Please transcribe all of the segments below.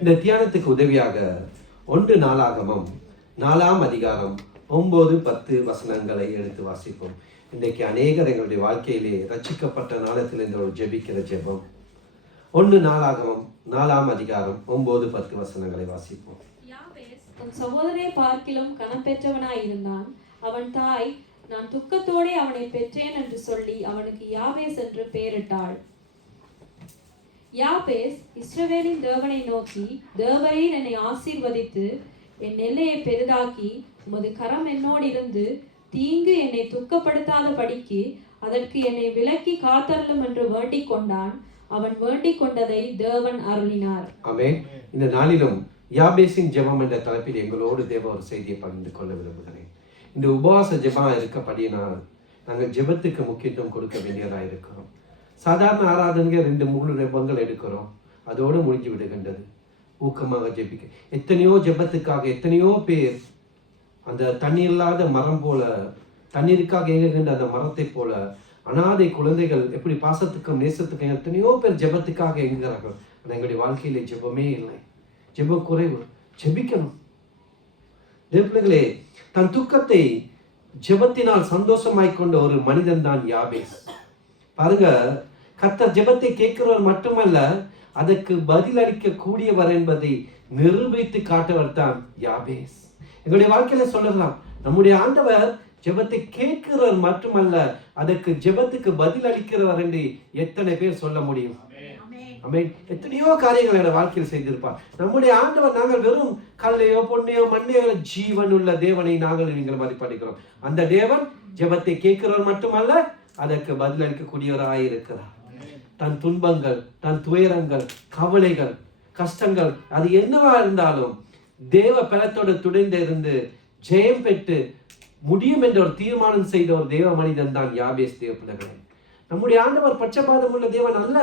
இந்த தியானத்துக்கு உதவியாக 1 நாளாகமம் 4ஆம் அதிகாரம் 9-10 வசனங்களை எடுத்து வாசிப்போம். இன்றைக்கு அநேகர் எங்களுடைய வாழ்க்கையிலே ரட்சிக்கப்பட்ட நாளத்திலிருந்து ஒரு ஜெபிக்கிற ஜெபம். 1 நாளாகமம் 4ஆம் அதிகாரம் 9-10 வசனங்களை வாசிப்போம். தன் சகோதரை பார்க்கிலும் கனம் பெற்றவனாய் இருந்தான். அவன் தாய், நான் துக்கத்தோடே அவனை பெற்றேன் என்று சொல்லி அவனுக்கு யாபேஸ் என்று பெயரிட்டாள். யாபேஸ் இஸ்ரவேலின் தேவனை நோக்கி, தேவரீர் என்னை ஆசீர்வதித்து என் எல்லையை பெரிதாக்கி உமது கரம் என்னோடு இருந்து தீங்கு என்னை துக்கப்படுத்தாத படிக்கு அதற்கு என்னை விலக்கி காத்தருளும் என்று வேண்டிக் கொண்டான். அவன் வேண்டிக் கொண்டதை தேவன் அருளினார். ஆமென். இந்த நாளிலும் யாபேசின் ஜெபம் என்ற தலைப்பில் எங்களோடு தேவ ஒரு செய்தியை பகிர்ந்து கொள்ள விரும்புகிறேன். இந்த உபவாச ஜெபம் இருக்கப்படினால் நாங்கள் ஜெபத்துக்கு முக்கியத்துவம் கொடுக்க வேண்டியதாக இருக்கிறோம். சாதாரண ஆராதனைகள் 2-3 ஜெபங்கள் எடுக்கிறோம், அதோடு முடிஞ்சு விடுகின்றது. ஊக்கமாக ஜெபிக்க எத்தனையோ ஜெபத்துக்காக எத்தனையோ பேர் அந்த தண்ணீர் இல்லாத மரம் போல, தண்ணீருக்காக இயங்குகின்ற அந்த மரத்தை போல அனாதை குழந்தைகள் எப்படி பாசத்துக்கும் நேசத்துக்கும் எத்தனையோ பேர் ஜெபத்துக்காக இயங்குகிறார்கள். ஆனால் எங்களுடைய வாழ்க்கையிலே ஜெபமே இல்லை, ஜெப குறைவு. ஜெபிக்கணும். தேவர்களே, தன் துக்கத்தை ஜெபத்தினால் சந்தோஷமாய் கொண்ட ஒரு மனிதன் தான் யாபேஸ். பாருங்க, கர்த்தர் ஜெபத்தை கேட்கிறவர் மட்டுமல்ல, அதற்கு பதிலளிக்க கூடியவர் என்பதை நிரூபித்து காட்டவர் தான் யாபேஸ். எங்களுடைய வாழ்க்கையில சொல்லலாம், நம்முடைய ஆண்டவர் ஜெபத்தை கேட்கிறவர் மட்டுமல்ல, அதற்கு ஜெபத்துக்கு பதில் அளிக்கிறவர் என்று எத்தனை பேர் சொல்ல முடியும்? ஆமென். எத்தனையோ காரியங்கள் என்னோட வாழ்க்கையில் செய்திருப்பார் நம்முடைய ஆண்டவர். நாங்கள் வெறும் கல்லையோ பொன்னையோ மண்ணையோ ஜீவன் உள்ள தேவனை நாங்கள் நீங்கள் மதிப்படைக்கிறோம். அந்த தேவன் ஜெபத்தை கேட்கிறவர் மட்டுமல்ல, அதற்கு பதில் அளிக்கக்கூடியவராய் இருக்கிறார். தன் துன்பங்கள், தன் துயரங்கள், கவலைகள், கஷ்டங்கள் அது என்னவா இருந்தாலும் தேவ பலத்தோடு துடைந்து இருந்து ஜெயம் பெற்று முடியும் என்ற ஒரு தீர்மானம் செய்த ஒரு தேவ மனிதன் தான் யாபேஸ். தேவ பிள்ளைகளே, நம்முடைய ஆண்டவர் பட்சபாதம் உள்ள தேவன் அல்ல.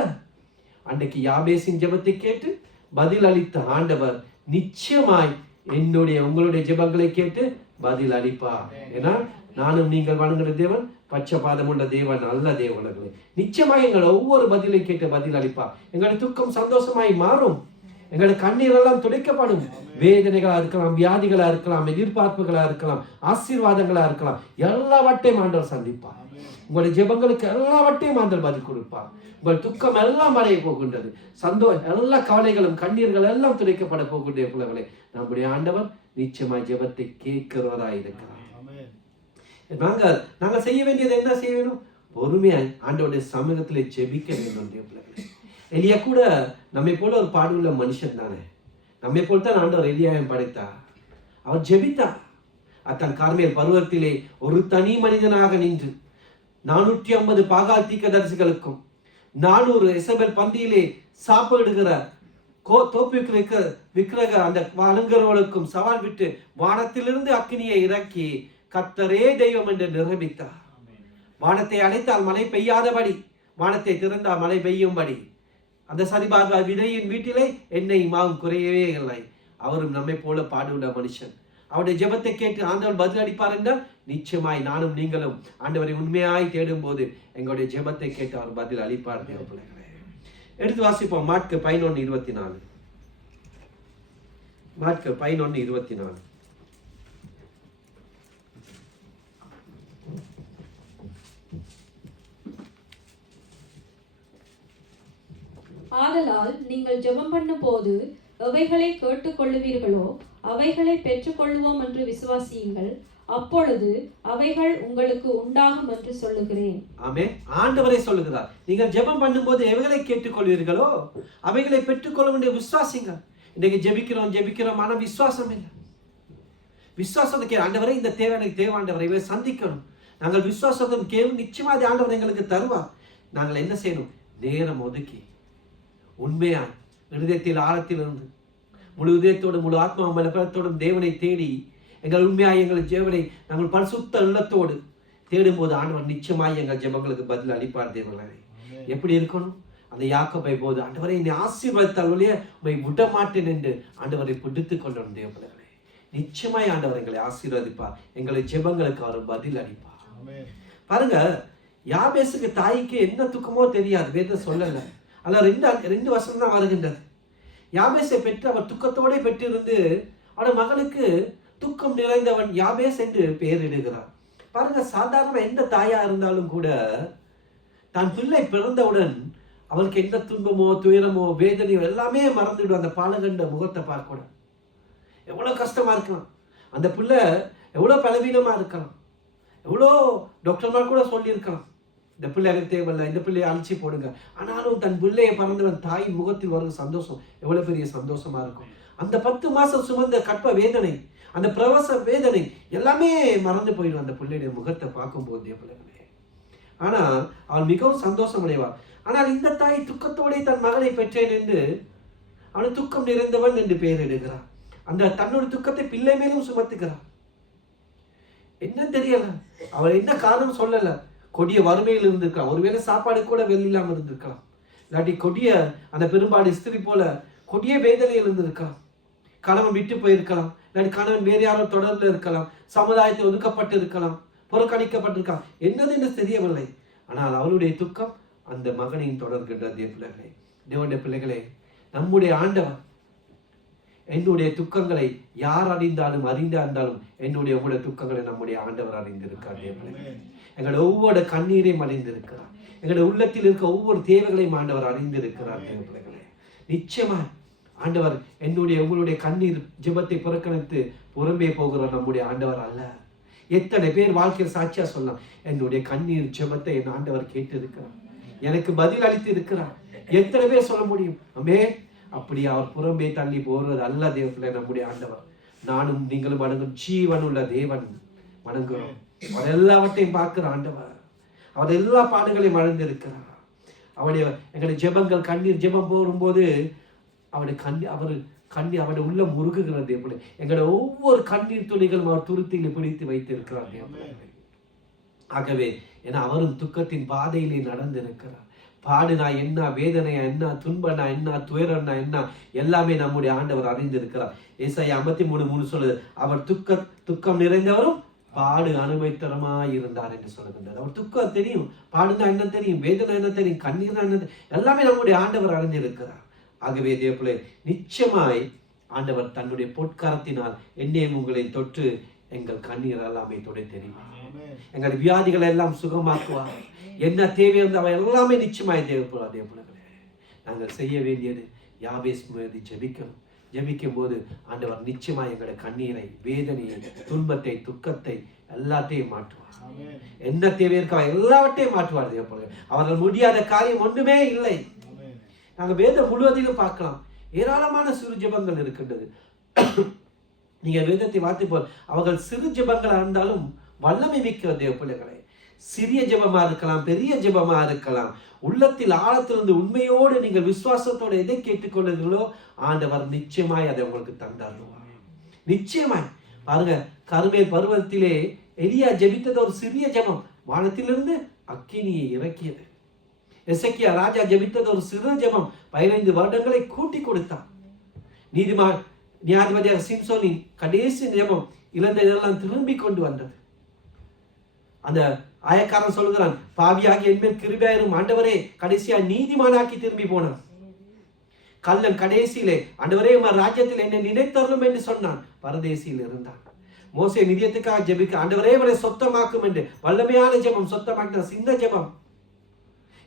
அன்றைக்கு யாபேசின் ஜெபத்தை கேட்டு பதில் அளித்த ஆண்டவர் நிச்சயமாய் என்னுடைய உங்களுடைய ஜெபங்களை கேட்டு பதில் அளிப்பார். ஏன்னா நானும் நீங்கள் வணங்குகிற தேவன் பட்சபாதம் உள்ள தேவன் அல்ல. தேவனர்களே, நிச்சயமாய் எங்கள் ஒவ்வொரு பதிலை கேட்டு பதில் அளிப்பார். எங்களுடைய துக்கம் சந்தோஷமாய் மாறும். எங்களுடைய கண்ணீர் எல்லாம் துடைக்கப்படும். வேதனைகளா இருக்கலாம், வியாதிகளா இருக்கலாம், எதிர்பார்ப்புகளா இருக்கலாம், ஆசீர்வாதங்களா இருக்கலாம், எல்லாவற்றையும் ஆண்டவர் சந்திப்பார். உங்களுடைய ஜெபங்களுக்கு எல்லாவற்றையும் ஆண்டவர் பதில் கொடுப்பார். உங்கள் துக்கம் எல்லாம் மறைய போகின்றது. எல்லா கவலைகளும் கண்ணீர்கள் எல்லாம் துடைக்கப்பட போகின்ற பிள்ளைகளே, நம்முடைய ஆண்டவர் நிச்சயமாய் ஜெபத்தை கேட்கிறவராய் இருக்கிறார். நாங்கள் செய்ய வேண்டியது என்ன செய்ய வேணும்? பொறுமையாய் ஆண்டவருடைய சமூகத்திலே ஜெபிக்க வேண்டும். பிள்ளைகளே, எலியா கூட நம்மை போல ஒரு பாடுள்ள மனுஷன் தானே. நம்மை போல் தான் ஆண்டவர் எலியாவையும் படைத்தார். அவர் ஜெபித்தார். தன் கார்மேல் பருவத்திலே ஒரு தனி மனிதனாக நின்று 450 பாகால் தீர்க்கதரிசிகளுக்கும் 400 எசபெல் பந்தியிலே சாப்பிடுகிற தோப்பு விக்கிரக அந்த வணங்குறவர்களுக்கும் சவால் விட்டு வானத்திலிருந்து அக்கினியை இறக்கி கர்த்தரே தெய்வம் என்று நிரூபித்தார். வானத்தை அடைத்தால் மழை பெய்யாதபடி, வானத்தை திறந்தால் மழை பெய்யும்படி, அந்த சரிபார்வா விதையின் வீட்டிலே எண்ணெய் மாவும் குறையவே இல்லை. அவரும் நம்மை போல பாடுள்ள மனுஷன். அவருடைய ஜெபத்தை கேட்டு ஆண்டவர் பதில் அளிப்பார் என்றால் நிச்சயமாய் நானும் நீங்களும் ஆண்டவரை உண்மையாய் தேடும் போது எங்களுடைய ஜெபத்தை கேட்டு அவர் பதில் அளிப்பார். தேவ பிள்ளைகளே, எடுத்து வாசிப்போம். மாற்கு 11:24. மாற்கு 11:24. ஆதலால் நீங்கள் ஜெபம் பண்ணும் போது எவைகளை கேட்டுக்கொள்ளுவீர்களோ அவைகளை பெற்றுக்கொள்வோம் என்று விசுவாசியுங்கள், அப்பொழுது அவைகள் உங்களுக்கு உண்டாகும் என்று சொல்லுகிறேன். ஆமென். ஆண்டவரே சொல்லுகிறார், நீங்கள் ஜெபம் பண்ணும்போது எவைகளை கேட்டுக்கொள்வீர்களோ அவைகளை பெற்றுக்கொள்ளும் என்று விசுவாசிங்கள். இன்னைக்கு ஜெபிக்கிறோம் ஆனா விசுவாசம் இல்லை. விசுவாசத்துக்கு ஆண்டவரை இந்த தேவை எனக்கு தேவாண்டவரை இவை சந்திக்கணும். நாங்கள் விசுவாசத்தும் கேள்வி நிச்சயமாக ஆண்டவர் எங்களுக்கு தருவார். நாங்கள் என்ன செய்யணும்? நேரம் ஒதுக்கி உண்மையாய் இருதயத்தில் ஆழத்திலிருந்து முழு இதயத்தோடும் முழு ஆத்மா பலத்தோடும் தேவனை தேடி எங்கள் உண்மையாய் எங்கள் ஜெபனை நாங்கள் பரிசுத்த உள்ளத்தோடு தேடும் போது ஆண்டவர் நிச்சயமாய் எங்கள் ஜெபங்களுக்கு பதில் அளிப்பார். தேவர்களே, எப்படி இருக்கணும்? அந்த யாக்கோபை போது ஆண்டவரை என்னை ஆசீர்வதித்தால் வழியே உண்மை விட மாட்டேன் என்று ஆண்டவரை பிடித்துக் கொள்ளணும். தேவர்களே, நிச்சயமாய் ஆண்டவர் எங்களை ஆசீர்வதிப்பார். எங்களை ஜெபங்களுக்கு அவர் பதில் அளிப்பார். பாருங்க, யாபேசுக்கு தாய்க்கு என்ன துக்கமோ தெரியாது, வேதம் சொல்லல. அல்ல 2 வருஷம் தான் வருகின்றது. யாபேசை பெற்று அவர் துக்கத்தோட பெற்றிருந்து அவன் மகளுக்கு துக்கம் நிறைந்தவன் யாபேஸ் என்று பெயரிடுகிறார். பாருங்க, சாதாரண எந்த தாயா இருந்தாலும் கூட தான் பிள்ளை பிறந்தவுடன் அவளுக்கு எந்த துன்பமோ துயரமோ வேதனையோ எல்லாமே மறந்துவிடும். அந்த பாலகண்ட முகத்தை பார்க்க எவ்வளோ கஷ்டமா இருக்கலாம், அந்த பிள்ளை எவ்வளோ பலவீனமா இருக்கலாம், எவ்வளோ டாக்டர்மார் கூட சொல்லியிருக்கலாம் இந்த பிள்ளை எனக்கு தேவையில்லை, இந்த பிள்ளையை அழிச்சு போடுங்க. ஆனாலும் தன் பிள்ளையை பறந்தவன் தாய் முகத்தில் வரும் சந்தோஷம் எவ்வளோ பெரிய சந்தோஷமா இருக்கும். அந்த 10 மாசம் சுமந்த கற்ப வேதனை, அந்த பிரவச வேதனை எல்லாமே மறந்து போயிடும் அந்த பிள்ளையுடைய முகத்தை பார்க்கும்போது பிள்ளைகளே. ஆனால் அவள் மிகவும் சந்தோஷம் அடைவாள். ஆனால் இந்த தாய் துக்கத்தோടെ தன் மகளை பெற்றேன் என்று அவன் துக்கம் நிறைந்தவன் என்று பெயரிடுகிறார். அந்த தன்னோட துக்கத்தை பிள்ளை மேலும் சுமத்துகிறார். என்ன தெரியல, அவள் என்ன காரணம் சொல்லல. கொடிய வறுமையில் இருந்திருக்கலாம், ஒருவேளை சாப்பாடு கூட வெளியில்லாம இருந்திருக்கலாம், இல்லாட்டி கொடிய அந்த பெரும்பாடு ஸ்திரி போல கொடிய வேதனையில் இருந்திருக்கலாம், கணவன் விட்டு போயிருக்கலாம், இல்லாட்டி கணவன் வேறு யாரோ தொடர்பில் இருக்கலாம், சமுதாயத்தில் ஒதுக்கப்பட்டு இருக்கலாம், புறக்கணிக்கப்பட்டிருக்கலாம், என்னது என்று தெரியவில்லை. ஆனால் அவளுடைய துக்கம் அந்த மகனையும் தொடர்கின்ற பிள்ளைகளே, தேவனுடைய பிள்ளைகளே, நம்முடைய ஆண்டவர் என்னுடைய துக்கங்களை யார் அறிந்தாலும் என்னுடைய உங்களுடைய துக்கங்களை நம்முடைய ஆண்டவர் அறிந்திருக்கார். எங்களுடைய ஒவ்வொரு கண்ணீரையும் அறிந்திருக்கிறார். எங்களுடைய உள்ளத்தில் இருக்க ஒவ்வொரு தேவைகளையும் ஆண்டவர் அறிந்திருக்கிறார். பிள்ளைகளே, நிச்சயமா ஆண்டவர் என்னுடைய உங்களுடைய கண்ணீர் ஜெபத்தை புறக்கணித்து புறம்பே போகிற நம்முடைய ஆண்டவர் அல்ல. எத்தனை பேர் வாழ்க்கையில் சாட்சியா சொல்லலாம், என்னுடைய கண்ணீர் ஜெபத்தை என் ஆண்டவர் கேட்டு இருக்கிறார், எனக்கு பதில் அளித்து இருக்கிறார். எத்தனை பேர் சொல்ல முடியும்? அமே அப்படி அவர் புறம்பே தள்ளி போறது அல்ல தேவப்பிள்ளை நம்முடைய ஆண்டவர். நானும் நீங்களும் வணங்கும் ஜீவன் உள்ள தேவன் வணங்குறோம். அவர் எல்லாவற்றையும் பார்க்கிற ஆண்டவர், அவர் எல்லா பாடுகளையும் மறந்திருக்கிறார். அவருடைய எங்களுடைய ஜெபங்கள் கண்ணீர் ஜெபம் போகும்போது அவருடைய உள்ள முருகுகிறது. எப்படி எங்களுடைய ஒவ்வொரு கண்ணீர் துளிகளும் அவர் துருத்தியில் பிடித்து வைத்திருக்கிறார். ஆகவே ஏன்னா அவரும் துக்கத்தின் பாதையிலே நடந்திருக்கிறார். பாடுனா என்ன, வேதனையா என்ன, துன்பனா என்ன, துயரம்னா என்ன, எல்லாமே நம்முடைய ஆண்டவர் அறிந்திருக்கிறார். ஏசாயா 53:3 சொல்லுது, அவர் துக்கம் நிறைந்தவரும் பாடு அனுபவித்தரமாய் இருந்தார் என்று சொல்லுகின்றார். அவர் துக்கம் தெரியும், பாடுனா என்ன தெரியும், வேதனை என்ன தெரியும், கண்ணீர்னா என்ன, எல்லாமே நம்முடைய ஆண்டவர் அறிந்திருக்கிறார். ஆகவே தேவப்பிள்ளை, நிச்சயமாய் ஆண்டவர் தன்னுடைய பொற்காரத்தினால் என்னையும் உங்களை தொட்டு எங்கள் கண்ணீர் எல்லாமே தொட தெரியும், எங்கள் வியாதிகளை எல்லாம் சுகமாக்குவார். என்ன தேவை வந்து அவ எல்லாமே நிச்சயமாய் தேவைப்படும். அதே போல நாங்கள் செய்ய வேண்டியது யாபேஸ் மீது ஜெபிக்கணும். ஜெபிக்கும் போது ஆண்டவர் நிச்சயமாய் எங்களுடைய கண்ணீரை, வேதனையை, துன்பத்தை, துக்கத்தை எல்லாத்தையும் மாற்றுவார். என்ன தேவை இருக்கா எல்லாவற்றையும் மாற்றுவார். அதே போல அவர்கள் முடியாத காரியம் ஒன்றுமே இல்லை. நாங்கள் வேதம் முழுவதிலும் பார்க்கலாம், ஏராளமான சிறு ஜெபங்கள் இருக்கின்றது. நீங்க வேதத்தை வார்த்தை போல் அவர்கள் சிறு ஜெபங்களா இருந்தாலும் வல்லமை மிக்க தேவ பிள்ளைகளை. சிறிய ஜெபமா இருக்கலாம், பெரிய ஜெபமா இருக்கலாம், உள்ளத்தில் ஆழத்திலிருந்து உண்மையோடு நீங்கள் விசுவாசத்தோடு எதை கேட்டுக்கொள்ளுங்களோ ஆண்டவர் நிச்சயமாய் அதை உங்களுக்கு தந்தாருவார். நிச்சயமாய் பாருங்க, கர்மேல் பருவத்திலே எலியா ஜெபித்தது ஒரு சிறிய ஜெபம், வானத்திலிருந்து அக்கினியை இறக்கியது. எசேக்கியா ராஜா ஜெபித்தது ஒரு சிறு ஜெபம், 15 வருடங்களை கூட்டி கொடுத்தான். நியாயாதிபதியாக சிம்சோனின் கடைசி ஜெபம் இழந்ததெல்லாம் திரும்பி கொண்டு வந்தது. அந்த ஆயக்காரன் சொல்கிறான், பாவியாகி என்மேல் கிருபையாயிரும் ஆண்டவரே, கடைசியா நீதிமானாக்கி திரும்பி போனான். கல்லன் கடைசியிலே ஆண்டவரே ராஜ்யத்தில் என்னை நினைத்தருளும் என்று சொன்னான், பரதேசியில் இருந்தான். மோசே நிதியத்துக்காக ஜெபிக்க ஆண்டவரே அவரை சொத்தமாக்கும் என்று வல்லமையான ஜெபம், சொத்தமாக்கின சின்ன ஜெபம்.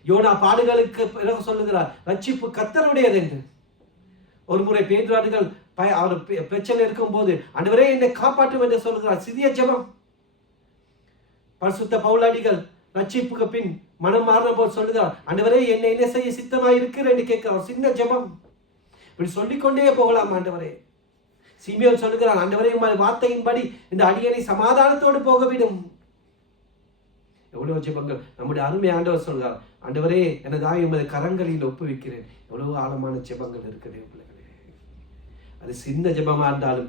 யோனா பாடுகளுக்கு பிறகு சொல்லுகிறார், ரட்சிப்பு கர்த்தருடையது என்று. ஒரு முறை பேதுருவார்கள் அவர் பிரச்சனை இருக்கும் போது ஆண்டவரே என்னை காப்பாற்றும் என்று சொல்லுகிறார், சிறிய ஜெபம். பரிசுத்த பவுலடிகள் ரட்சிப்புக்கு பின் மனம் மாறின போது சொல்லுகிறார், ஆண்டவரே என்னை என்ன செய்ய சித்தமாய் இருக்கிறேன் என்று கேட்கிறார், சின்ன ஜெபம். இப்படி சொல்லிக்கொண்டே போகலாம். ஆண்டவரே சீமியோன் சொல்லுகிறார், ஆண்டவரே வார்த்தையின்படி இந்த அடியனை சமாதானத்தோடு போகவிடும். எவ்வளவு ஜெபங்கள் நம்முடைய அருமை ஆண்டவர் சொல்கிறார், ஆண்டவரே எனதாய் உமது கரங்களில் ஒப்புவிக்கிறேன். எவ்வளவு ஆழமான ஜெபங்கள் இருக்குது பிள்ளைகளே. அது சின்ன ஜெபமா இருந்தாலும்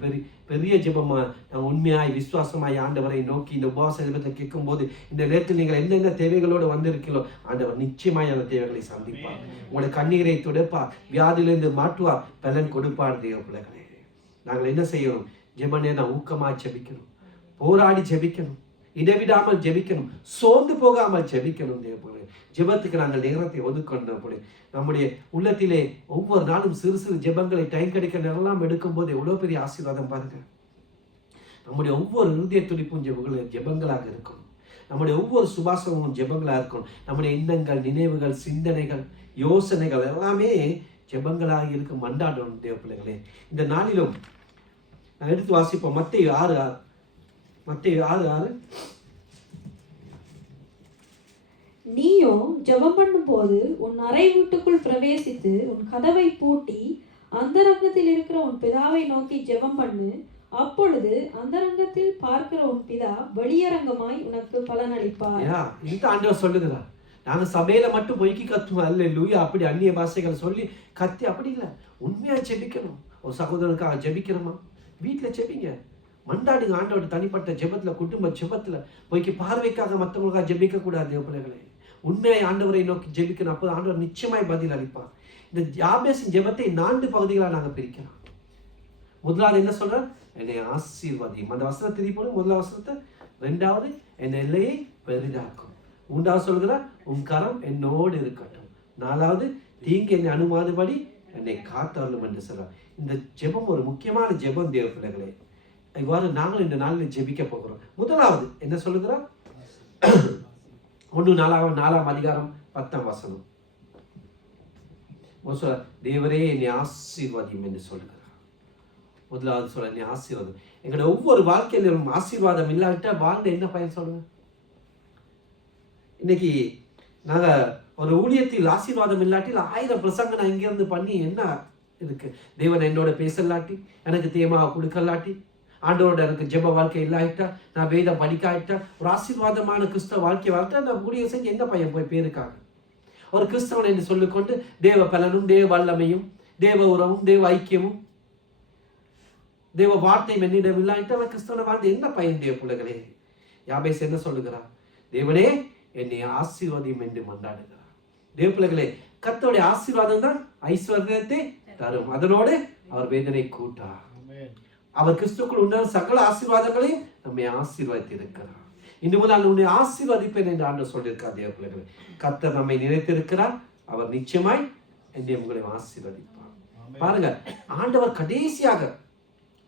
பெரிய ஜெபமா நான் உண்மையாய் விசுவாசமாய் ஆண்டவரை நோக்கி இந்த உபவாச ஜெபத்தை கேட்கும் போது இந்த நேரத்தில் நீங்கள் என்னென்ன தேவைகளோடு வந்திருக்கீங்களோ ஆண்டவர் நிச்சயமாய் அந்த தேவைகளை சந்திப்பார். உங்களுடைய கண்ணீரை துடைப்பார், வியாதியிலிருந்து மாற்றுவார், பலன் கொடுப்பார். தேவ பிள்ளைகளே, நாங்கள் என்ன செய்யணும்? ஜெபனே நான் ஊக்கமாக ஜெபிக்கணும், போராடி ஜெபிக்கணும். இடைவிடாமல் ஜெபிக்கணும், சோர்ந்து போகாமல் ஜெபிக்கணும். தேவனே, ஜெபத்துக்கு நாங்கள் நேரத்தை ஒதுக்கணும். நம்முடைய உள்ளத்திலே ஒவ்வொரு நாளும் சிறு சிறு ஜெபங்களை டைம் கிடைக்க நேரம் எடுக்கும் போது எவ்வளவு பெரிய ஆசீர்வாதம் பாருங்க. நம்முடைய ஒவ்வொரு இருதய துடிப்பும் ஜெபங்களாக இருக்கணும். நம்முடைய ஒவ்வொரு சுபாசமும் ஜெபங்களாக இருக்கணும். நம்முடைய எண்ணங்கள், நினைவுகள், சிந்தனைகள், யோசனைகள் எல்லாமே ஜெபங்களாக இருக்கும். மண்டாடணும் தேவ பிள்ளைகளே. இந்த நாளிலும் நான் எடுத்து வாசிப்போம். மத்தேயு 6:6. நீயோ ஜெபம் பண்ணும்போது உன் அறை வீட்டுக்குள் பிரவேசித்து உன் கதவை பூட்டி அந்தரங்கத்தில் இருக்கிற உன் பிதாவை நோக்கி ஜெபம் பண்ணு. அப்பொழுது அந்தரங்கத்தில் பார்க்கிற உன் பிதா வெளியரங்கமாய் உனக்கு பலனளிப்பார். இந்த ஆண்டவர் சொல்லுகிறார். நாங்க சபையில மட்டும் பொய்க்கு கத்துவோம், அல்லேலூயா, அப்படி அந்நிய பாஷைகள் சொல்லி கத்தி அப்படி இல்லை. உண்மையா ஜெபிக்கணும். ஒரு சகோதரனுக்காக ஜெபிக்கிறோமா, வீட்டுல ஜெபிங்க, மண்டாடுங்க. ஆண்டவர் தனிப்பட்ட ஜெபத்துல, குடும்ப ஜெபத்துல பொய்க்கு பார்வைக்காக மற்றவங்களுக்காக ஜெபிக்க கூடாது. பிள்ளைகளே, உண்மையை ஆண்டவரை நோக்கி ஜெபிக்கணும். அப்போது ஆண்டவர் நிச்சயமாய் பதில் அளிப்பார். இந்த யாபேசின் ஜெபத்தை 4 பகுதிகளாக நாங்க பிரிக்கலாம். முதலாவது என்ன சொல்றார்? என்னை ஆசீர்வதியும். அந்த வசனத்தை திருப்பி போடு. முதலாவது வசனத்தை. 2வது, என் எல்லையை பெரிதாக்கும். 3வது சொல்கிறார், உன் கரம் என்னோடு இருக்கட்டும். 4வது, தீங்கு என்னை அணுமாதுபடி என்னை காத்தருளும் என்று சொல்றார். இந்த ஜெபம் ஒரு முக்கியமான ஜெபம் தேவ பிள்ளைகளே. இவ்வாறு நாங்கள் இந்த நாளில் ஜெபிக்க போகிறோம். முதலாவது என்ன சொல்லுகிறார்? 1:4 தேவரே என்னை ஆசீர்வாதியும் என்று சொல்லுகிறார். முதலாவது சொல்ல, என்னை ஆசீர்வாதம். எங்களுடைய ஒவ்வொரு வாழ்க்கையிலும் ஆசீர்வாதம் இல்லாவிட்டா வாழ்ந்த என்ன பயன் சொல்லுங்க? இன்னைக்கு நாங்க ஒரு ஊழியத்தில் ஆசீர்வாதம் இல்லாட்டி 1000 பிரசங்க நான் இங்கிருந்து பண்ணி என்ன இருக்கு? தேவன் என்னோட பேசலாட்டி, எனக்கு தேமாவை கொடுக்கலாட்டி, ஆண்டோட எனக்கு ஜெப வாழ்க்கை இல்லாயிட்டா, நான் வேதம் படிக்காயிட்டா, ஒரு ஆசீர்வாதமான கிறிஸ்தவ வாழ்க்கை வாழ்த்தா நான் ஊழியம் செஞ்சு என்ன பையன் போய் பேருக்காங்க? ஒரு கிறிஸ்தவன் என்று சொல்லிக்கொண்டு தேவ பலனும், தேவ வல்லமையும், தேவ உறவும், தேவ ஐக்கியமும், தேவ வார்த்தையும் என்னிடம் இல்லாயிட்டா அவன் கிறிஸ்தவனை வாழ்ந்து என்ன பயன்? தேவ பிள்ளைகளே, யாபேஸ் என்ன சொல்லுகிறார்? தேவனே என்னை ஆசீர்வாதம் என்று மன்றாடுகிறார். தேவ பிள்ளைகளே, கர்த்தருடைய ஆசீர்வாதம் தான் ஐஸ்வர்யத்தை தரும். அதனோடு அவர் வேதனை கூட்டார். அவர் கிறிஸ்துக்குள் உண்டான சகல ஆசீர்வாதங்களையும் நம்மை ஆசீர்வாதித்து இருக்கிறார். இன்று முதல் உன்னை ஆசீர்வதிப்பேன் என்று ஆண்டவர் சொல்லியிருக்கார். தேவ பிள்ளைகளே, கர்த்தர் நம்மை நினைத்திருக்கிறார். அவர் நிச்சயமாய் என்னை உங்களை ஆசீர்வதிப்பார். பாருங்க, ஆண்டவர் கடைசியாக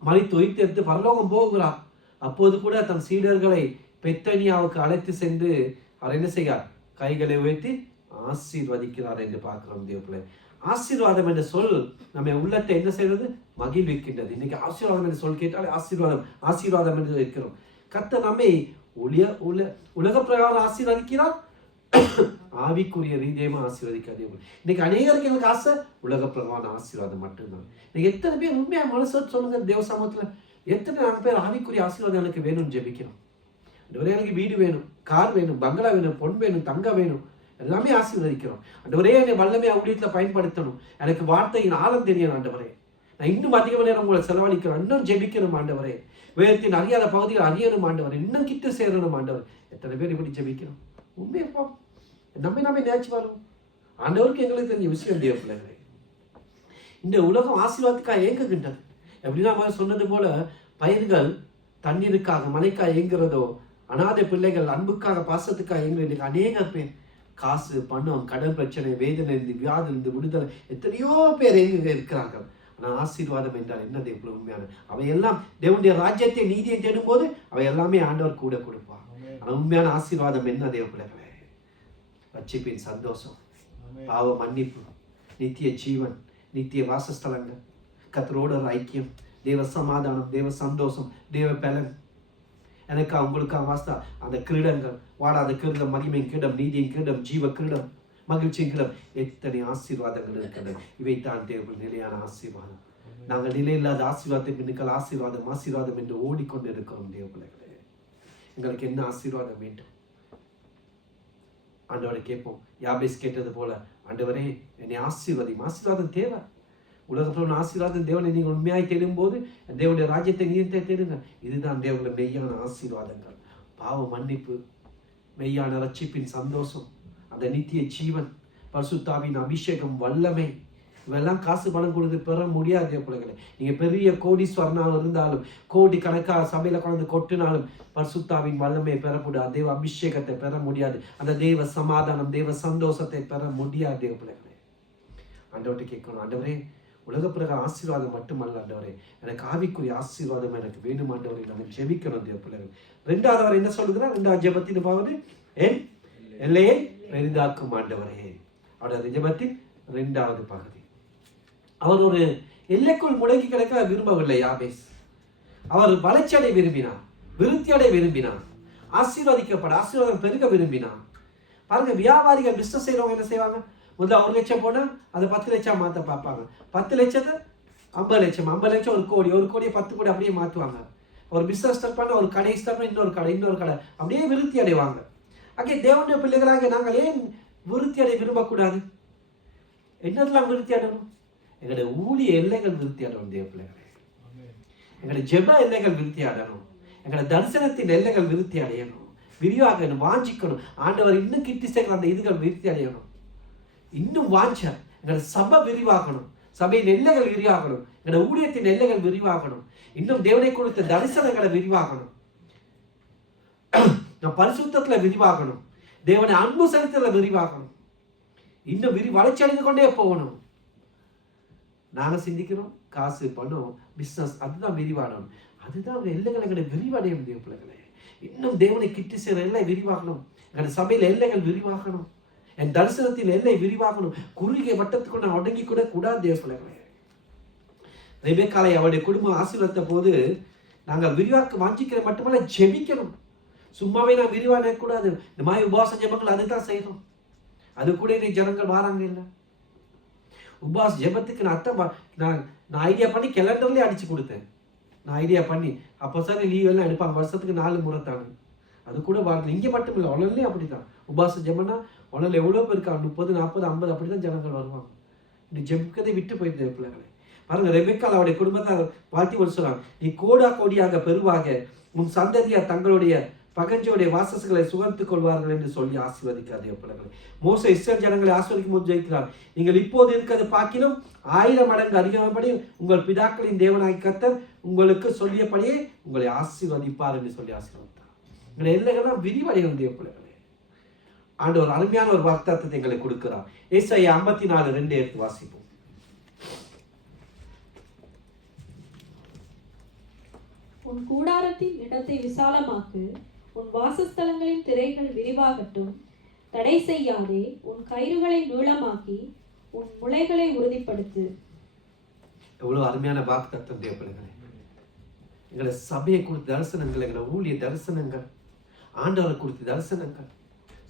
மரித்து உயிர்த்தெடுத்து பரலோகம் போகிறார். அப்போது கூட தன் சீடர்களை பெத்தனியாவுக்கு அழைத்து சென்று அவர் என்ன செய்கிறார்? கைகளை உயர்த்தி ஆசீர்வதிக்கிறார் என்று பார்க்கிறோம். தேவப்பிள்ளை, ஆசீர்வாதம் என்ற சொல் நம்ம உள்ளத்தை என்ன செய்வது? மகிழ்விக்கின்றது. இன்னைக்கு ஆசீர்வாதம் என்று சொல் கேட்டாலே ஆசீர்வாதம் என்று இருக்கிறோம். கர்த்தர் நம்மை உலக பிரகாரம் ஆசீர்வதிக்கிறார், ஆவிக்குரிய ரீதியமா ஆசீர்வதிக்காதே. இன்னைக்கு அநேகருக்கு எனக்கு ஆசை உலக பிரகாரம் ஆசீர்வாதம் மட்டும்தான். இன்னைக்கு எத்தனை பேர் உண்மையா மனசு சொல்லுங்க, தேவ சமூகத்துல எத்தனை பேர் ஆவிக்குரிய ஆசீர்வாதம் எனக்கு வேணும்னு ஜெபிக்கிறோம். எனக்கு வீடு வேணும், கார் வேணும், பங்களா வேணும், பொன் வேணும், தங்கம் வேணும், எல்லாமே ஆசீர்வதிக்கிறோம். ஆண்டவரே என்னை வல்லமையா ஊழியத்தில் பயன்படுத்தணும், எனக்கு வார்த்தையின் ஆழம் தெரியணும் ஆண்டவரே, நான் இன்னும் அதிகமான நேரம் உங்களை செலவழிக்கிறோம், இன்னும் ஜெபிக்கணும் ஆண்டவரே, வேதத்தின் அறியாத பகுதியில் அறியணும் ஆண்டவரே, இன்னும் கிட்ட சேரணும் ஆண்டவர். எத்தனை பேர் இப்படி ஜெபிக்கிறோம்? உண்மையப்பா நம்ம நேச்சு வரும். ஆண்டவருக்கு எங்களுக்கு தெரிஞ்ச விஷயம் தேவ பிள்ளைகளே, இந்த உலகம் ஆசீர்வாதத்துக்காக ஏங்குகின்றது. எப்படின்னா சொன்னது போல பயிர்கள் தண்ணீருக்காக மழைக்காக ஏங்குறதோ, அனாதை பிள்ளைகள் அன்புக்காக பாசத்துக்காக ஏங்குற அநேக பேர் காசு, பணம், கடன் பிரச்சனை, வேதனை, வியாதிலிருந்து விடுதலை, எத்தனையோ பேர் எங்க இருக்கிறார்கள். ஆனால் ஆசீர்வாதம் என்றால் என்ன தேவ உண்மையான? அவையெல்லாம் தேவனுடைய ராஜ்யத்தை நீதியை தேடும் போது அவை எல்லாமே ஆண்டவர் கூட கொடுப்பார். ஆனால் உண்மையான ஆசீர்வாதம் என்ன தேவ பிள்ளைகளே? ரட்சிப்பின் சந்தோஷம், பாவ மன்னிப்பு, நித்திய ஜீவன், நித்திய வாசஸ்தலங்கள், கர்த்தரோட ஐக்கியம், தேவ சமாதானம், தேவ சந்தோஷம், தேவ பலன், எனக்கா உங்களுக்கா வாஸ்தா அந்த கிரீடங்கள், வாடாத கிரீடம், மகிமையின் கிரீடம், நீதியின் கிரீடம், ஜீவ கிரீடம், மகிழ்ச்சியின் கிரீடம், எத்தனை ஆசீர்வாதங்கள் இருக்கிறது. இவைத்தான் தேவ நிலையான ஆசீர்வாதம். நாங்கள் நிலையில்லாத ஆசீர்வாதத்தை பின்னுக்கள் ஆசீர்வாதம் என்று ஓடிக்கொண்டு இருக்கிறோம். தேவ பிள்ளைகளே, எங்களுக்கு என்ன ஆசீர்வாதம் வேண்டும்? ஆண்டவரை கேட்போம். யாபேஸ் கேட்டது போல, ஆண்டவரே என்னை ஆசீர்வாதம் தேவை. உலகத்தில் ஆசீர்வாதம் தேவனை நீங்கள் உண்மையாய் தேடும் போது தேவனுடைய ராஜ்யத்தை நீத்தை தேடுங்க. இதுதான் தேவனுடைய மெய்யான ஆசீர்வாதங்கள். பாவ மன்னிப்பு, மெய்யான ரட்சிப்பின் சந்தோஷம், அந்த நித்திய ஜீவன், பரிசுத்தாவின் அபிஷேகம், வல்லமை, இவெல்லாம் காசு பணம் கொடுத்து பெற முடியாத பிள்ளைகளை. நீங்க பெரிய கோடீஸ்வரனாக இருந்தாலும், கோடி கணக்காக சபையில கொண்டு கொட்டினாலும் பரிசுத்தாவின் வல்லமை பெற முடியாது, தேவ அபிஷேகத்தை பெற முடியாது, அந்த தேவ சமாதானம், தேவ சந்தோஷத்தை பெற முடியாது தேவ பிள்ளைகளே. ஆண்டவர்கிட்ட கேட்கணும், ஆண்டவரே உலக பிரகார ஆசீர்வாதம் மட்டுமல்ல ஆண்டவரே, எனக்கு ஆவிக்குரிய ஆசீர்வாதம் எனக்கு வேணும் ஆண்டவரே. நாங்கள் ஜெபிக்கணும் தேவ பிள்ளைகள். ரெண்டாவது அவர் என்ன சொல்லுகிறார்? ரெண்டாவது ஜெபத்தின் பாவது என் எல்லையை பெரிதாக்கும் ஆண்டவரே. அவரது ஜெபத்தின் இரண்டாவது பகுதி. அவர் ஒரு எல்லைக்குள் முடங்கி கிடக்க விரும்பவில்லை யாபேஸ். அவர் வளர்ச்சியடை விரும்பினார், விருத்தியடை விரும்பினார், ஆசீர்வாதம் பெருக விரும்பினார். பாருங்க, வியாபாரிகள் பிசினஸ் செய்யறவங்க என்ன செய்வாங்க? முதல்ல 1 லட்சம் போனா அதை 10 லட்சம் மாற்ற பார்ப்பாங்க. 10 லட்சத்தை 50 லட்சம், 50 லட்சம் 1 கோடி, 1 கோடியை 10 கோடி அப்படியே மாற்றுவாங்க. ஒரு பிசினஸ் ஸ்டார்ட் பண்ண, ஒரு கடை ஸ்டார்ட் பண்ண, இன்னொரு கடை அப்படியே விருத்தி அடைவாங்க. அங்கே தேவனுடைய பிள்ளைகளாக நாங்கள் ஏன் விருத்தி அடைய விரும்பக்கூடாது? என்னதெல்லாம் விருத்தி அடையணும்? எங்களுடைய ஊழிய எல்லைகள் விருத்தி அடையணும் தேவ பிள்ளைகளே. எங்களுடைய ஜெப எல்லைகள் விருத்தி அடையணும். எங்களுடைய தரிசனத்தின் எல்லைகள் விருத்தி அடையணும், விரிவாகணும், வாஞ்சிக்கணும். ஆண்டவர் இன்னும் கிட்டி சேர்க்கிற அந்த இதுகள் விருத்தி அடையணும். இன்னும் வாஞ்ச எங்களுடைய சபை விரிவாகணும், சபையின் எல்லைகள் விரிவாகணும், எங்களுடைய ஊழியத்தின் எல்லைகள் விரிவாகணும், இன்னும் தேவனை கொடுத்த தரிசனங்களை விரிவாகணும், பரிசுத்தத்துல விரிவாகணும், தேவனை அன்பு செலுத்தல விரிவாகணும், இன்னும் வளர்ச்சி அடைந்து கொண்டே போகணும். நாங்க சிந்திக்கிறோம் காசு பணம் பிசினஸ் அதுதான் விரிவாகணும், அதுதான் எல்லைகள் எங்களை விரிவடையும் தேவ பிள்ளைகளே. இன்னும் தேவனை கிட்டி சேர எல்லை விரிவாகணும், எங்களுடைய சபையில எல்லைகள் விரிவாகணும், என் தரிசனத்தின் எல்லை விரிவாகணும். குறுகிய வட்டத்துக்கு நான் அடங்கி கூட கூடாது தேவ பிள்ளைகளே. ரெபெக்காளை அவருடைய குடும்பம் ஆசீர்வதித்த போது நாங்கள் விரிவாக்க வாஞ்சிக்கிற மட்டுமல்ல ஜெபிக்கணும். சும்மாவே நான் விரிவாக கூடாது. இந்த மாதிரி உபவாச ஜெபங்கள் அதுதான் செய்யணும். அது கூட இன்னைக்கு ஜனங்கள் வாராங்க இல்லை. உபவாச ஜெபத்துக்கு நான் ஐடியா பண்ணி கேலண்டர்லேயே அடிச்சு கொடுத்தேன். நான் ஐடியா பண்ணி அப்போ சார் லீவ் எல்லாம் எடுப்பாங்க, வருஷத்துக்கு 4 முறை தானே. அது கூட வாரத்தில் இங்கே மட்டும் இல்லை, உடனே அப்படி தான். உபவாச ஜெபம்னா உடனே எவ்வளோ பேர் இருக்காங்க, 30, 40, 50 அப்படி தான் ஜனங்கள் வருவாங்க. இன்னைக்கு ஜெபிக்கதை விட்டு போயிருந்த பிள்ளைகளை பாருங்க. ரெபெக்காள் அவருடைய குடும்பத்தை வாழ்த்தி ஒரு சொல்றாங்க, நீ கோடியாக பெருவாக, உன் சந்ததியார் தங்களுடைய பகஞ்சோடைய வாசஸ்களை சுகத்துக் கொள்வார்கள் என்று சொல்லி ஆசீர்வதிக்காதே பிள்ளைகளை. மோசே இஸ்ரவேல் ஜனங்களை ஆசீர்வதிக்கும் போது ஜெயிக்கிறார், நீங்கள் இப்போது இருக்கிறது பார்க்கிலும் 1000 மடங்கு அதிகமாகபடி உங்கள் பிதாக்களின் தேவனாய் கர்த்தர் உங்களுக்கு சொல்லியபடியே உங்களை ஆசீர்வதிப்பார் என்று சொல்லி ஆசீர்வதித்தார். எங்களை எல்லைகள்லாம் விரிவடையும் தேவ பிள்ளைகளே. ஆண்டவர் அருமையான ஒரு வார்த்தையை எங்களை கொடுக்கிறார். ஏசாயா 54:2 எடுத்து வாசிப்போம். உன் கூடாரத்தின் இடத்தை விசாலமாக்கு, உன் வாசஸ்தலங்களின் திரைகள் விரிவாகட்டும், தடை செய்யாதே, உன் கயிறுகளை நீளமாக்கி உன் முளைகளை உறுதிப்படுத்து. எவ்வளவு அருமையான வாக்குத்தத்தம் தேவ பிள்ளைகளே. எங்களை சபையை குறித்த தரிசனங்கள், எங்களை ஊழிய தரிசனங்கள், ஆண்டவரை குறித்த தரிசனங்கள்,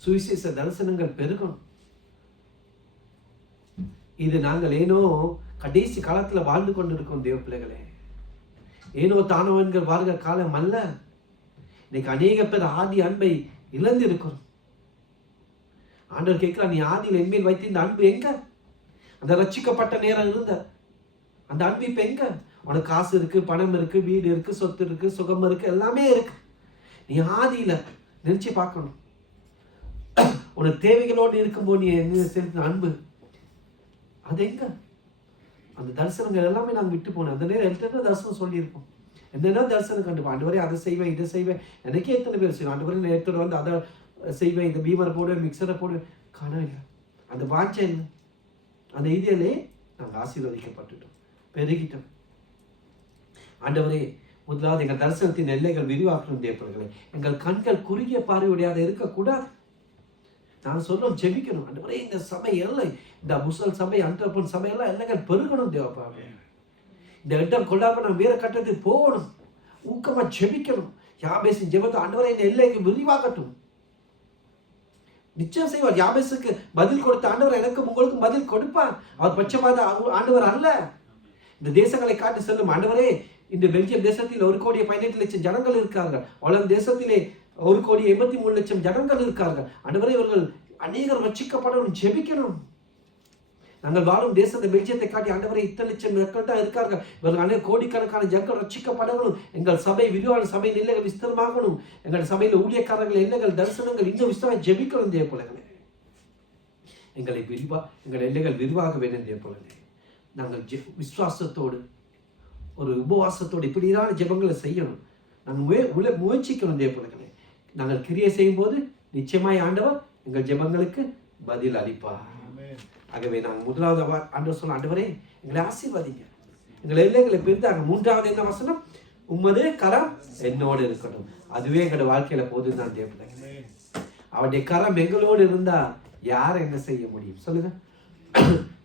சுவிசேஷ தரிசனங்கள் பெருகணும். இது நாங்கள் ஏனோ கடைசி காலத்துல வாழ்ந்து கொண்டிருக்கோம் தேவ பிள்ளைகளே. ஏனோ தானோ என்கிற வாழ்கிற காலம் அல்ல. இன்னைக்கு அநேக பேர் ஆதி அன்பை இழந்து இருக்கிறோம். ஆண்டவர் கேட்கிறார், நீ ஆதியில் என்மேல் வைத்து இந்த அன்பு எங்க? அந்த ரட்சிக்கப்பட்ட நேரம் இருந்த அந்த அன்பு இப்ப எங்க? உனக்கு காசு இருக்கு, பணம் இருக்கு, வீடு இருக்கு, சொத்து இருக்கு, சுகம் இருக்கு, எல்லாமே இருக்கு. நீ ஆதியில நினைச்சு பார்க்கணும். உனக்கு தேவைகளோடு இருக்கும்போது நீ என்ன செலுத்தின அன்பு அது எங்க? அந்த தரிசனங்கள் எல்லாமே நாங்கள் விட்டு போனோம். அந்த நேரம் எத்தனை தரிசனம் சொல்லியிருப்போம், என்னென்ன தரிசனம் கண்டு ஆண்டவரே அதை செய்வேன், இதை செய்வேன். எனக்கே எத்தனை பேர் செய்வேன், ஆண்டவரே நேரத்தோடு வந்து அதை செய்வேன், இந்த பீமரை போடுவேன், மிக்சரை போடுவேன். காணவில்லை அந்த வாஞ்சை இல்லை. அந்த இதிலே நாங்கள் ஆசீர்வதிக்கப்பட்டுட்டோம், பெருகிட்டோம். ஆண்டவரே முதலாவது எங்கள் தரிசனத்தின் எல்லைகள் விரிவாக்கணும் தேவர்களே. எங்கள் கண்கள் குறுகிய பார்வையுடையாத இருக்கக்கூடாது. நாங்கள் சொல்றோம் ஜெபிக்கணும், ஆண்டவரே இந்த சபை எல்லை, இந்த முசல் சபை, அந்தப்பன் சபையெல்லாம் எல்லைகள் பெருகணும் தேவப்பாவே. இந்த இடம் கொள்ளாம நம்ம வேற கட்டத்துக்கு போகணும், ஊக்கமா ஜெபிக்கணும். யாபேசின் ஜெபத்தை ஆண்டவரே இந்த எல்லைக்கு விரிவாகட்டும். நிச்சயம் செய்வார். யாபேசுக்கு பதில் கொடுத்த ஆண்டவர் எனக்கும் உங்களுக்கும் பதில் கொடுப்பார். அவர் பட்சபாத ஆண்டவர் அல்ல. இந்த தேசங்களை காட்டி செல்லும் ஆண்டவரே. இந்த பெல்ஜியம் தேசத்தில் 1,18,00,000 ஜனங்கள் இருக்கார்கள். ஹாலந்து தேசத்திலே 1,83,00,000 ஜனங்கள் இருக்கார்கள். ஆண்டவரே இவர்கள் அநேகர் ரட்சிக்கப்படணும், ஜெபிக்கணும். நாங்கள் வாழும் தேசத்தை பெல்ஜியத்தை காட்டி ஆண்டவரை 8,00,000 மக்கள் தான் இருக்கார்கள். இவர்கள் அநேக கோடிக்கணக்கான ஜனங்கள் ரட்சிக்கப்படணும். எங்கள் சபை விரிவான சபை நிலைகள் விஸ்தரமாகணும். எங்கள் சபையில் ஊழியக்காரர்கள் எல்லைகள் தரிசனங்கள் இன்னும் விஸ்தரம் ஜெபிக்கணும் தேவ பிள்ளைகளே. எங்கள் எல்லைகள் விரிவாக வேண்டும் தேவ பிள்ளைகளே. நாங்கள் விசுவாசத்தோடு ஒரு உபவாசத்தோடு இப்படியான ஜெபங்களை செய்யணும். நாங்கள் முயற்சிக்கணும் தேவர்களே. நாங்கள் கிரியை செய்யும் போது நிச்சயமாய் ஆண்டவர் எங்கள் ஜெபங்களுக்கு பதில் அளிப்பார். ஆகவே நாங்கள் முதலாவது ஆண்டவர் சொல்ல, ஆண்டவரே எங்களை ஆசீர்வதிங்க, எங்களை எல்லைகளை பிரிந்தாங்க. மூன்றாவது என்ன வசனம்? உமது கரம் என்னோடு இருக்கணும். அதுவே எங்களோட வாழ்க்கையில போதும் தான் தேவர்களே. அவருடைய கரம் எங்களோடு இருந்தா யார் என்ன செய்ய முடியும் சொல்லுங்க?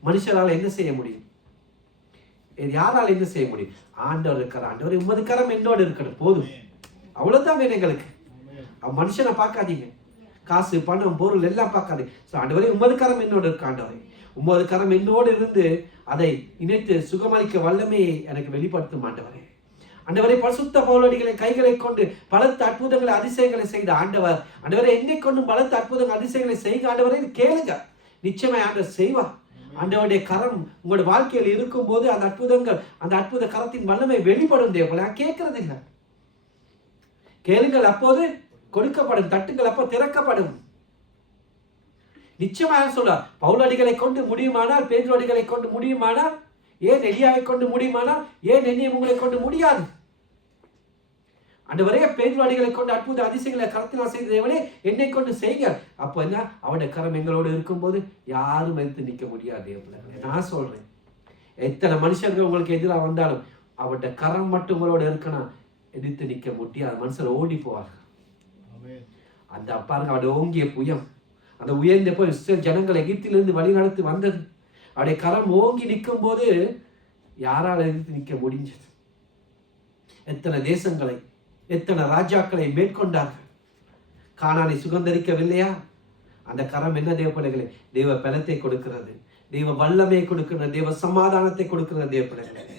மனுஷரால் என்ன செய்ய முடியும்? யாரால் என்ன செய்ய முடியும்? ஆண்டவர் இருக்கிற, ஆண்டவர் உமது கரம் என்னோடு இருக்கணும், போதும், அவ்வளவுதான் வேணும் எங்களுக்கு. மனுஷனை பார்க்காதீங்க, காசு பணம் பொருள் எல்லாம் பார்க்காதீங்க. ஆண்டவரே உமது கரம் என்னோடு இருக்கு, ஆண்டவரே உமது கரம் என்னோடு இருந்து அதை இணைத்து சுகமளிக்க வல்லமையை எனக்கு வெளிப்படுத்தும் ஆண்டவரே. ஆண்டவரை பரிசுத்த பவுலடிகளை கைகளை கொண்டு பலத்த அற்புதங்களை அதிசயங்களை செய்த ஆண்டவர், ஆண்டவரை என்னை கொண்டு பலத்த அற்புதங்கள் அதிசயங்களை செய்க ஆண்டவரை கேளுங்க, நிச்சயமா ஆண்டவர் செய்வார். ஆண்டவருடைய கரம் உங்களோட வாழ்க்கையில் இருக்கும் போது அந்த அற்புதங்கள், அந்த அற்புத கரத்தின் வல்லமை வெளிப்படும் தேவர்களே. நான் கேட்கறது இல்லை, கேளுங்கள் அப்போது கொடுக்கப்படும், தட்டுங்கள் அப்போ திறக்கப்படும். நிச்சயமாக சொல்றார், பவுலடிகளை கொண்டு முடியுமானால், பேதுருவடிகளை கொண்டு முடியுமானால், ஏன் எலியாவை கொண்டு முடியுமானால், ஏன் என்னையும் உங்களை கொண்டு முடியாது? ஆண்டவரே பேதுருவடிகளை கொண்டு அற்புத அதிசயங்களை கரத்தினால் செய்த தேவனே என்னை கொண்டு செய்க. அப்ப என்ன? அவருடைய கரம் எங்களோடு இருக்கும்போது யாரும் எதிர்த்து நிற்க முடியாது. நான் சொல்றேன், எத்தனை மனுஷர்கள் உங்களுக்கு எதிராக வந்தாலும் அவருடைய கரம் மட்டும் உங்களோட இருக்கணும், எதிர்த்து நிற்க முடியாது. மனுஷர் ஓடி போவார்கள். அந்த பாருங்க, அவருடைய ஓங்கிய புயம், அந்த உயர்ந்த போய் ஜனங்கள் எகிப்திலிருந்து வழி நடத்தி வந்தது. அவருடைய கரம் ஓங்கி நிற்கும் போது யாரால் எதிர்த்து நிற்க முடிஞ்சது? எத்தனை தேசங்களை, எத்தனை ராஜாக்களை மேற்கொண்டார்கள். கானானை சுகந்தரிக்கவில்லையா? அந்த கரம் என்ன தேவ பிள்ளைகளே? தேவ பலத்தை கொடுக்கிறது, தேவ வல்லமையை கொடுக்கிறது, தேவ சமாதானத்தை கொடுக்கிறது தேவ பிள்ளைகளே.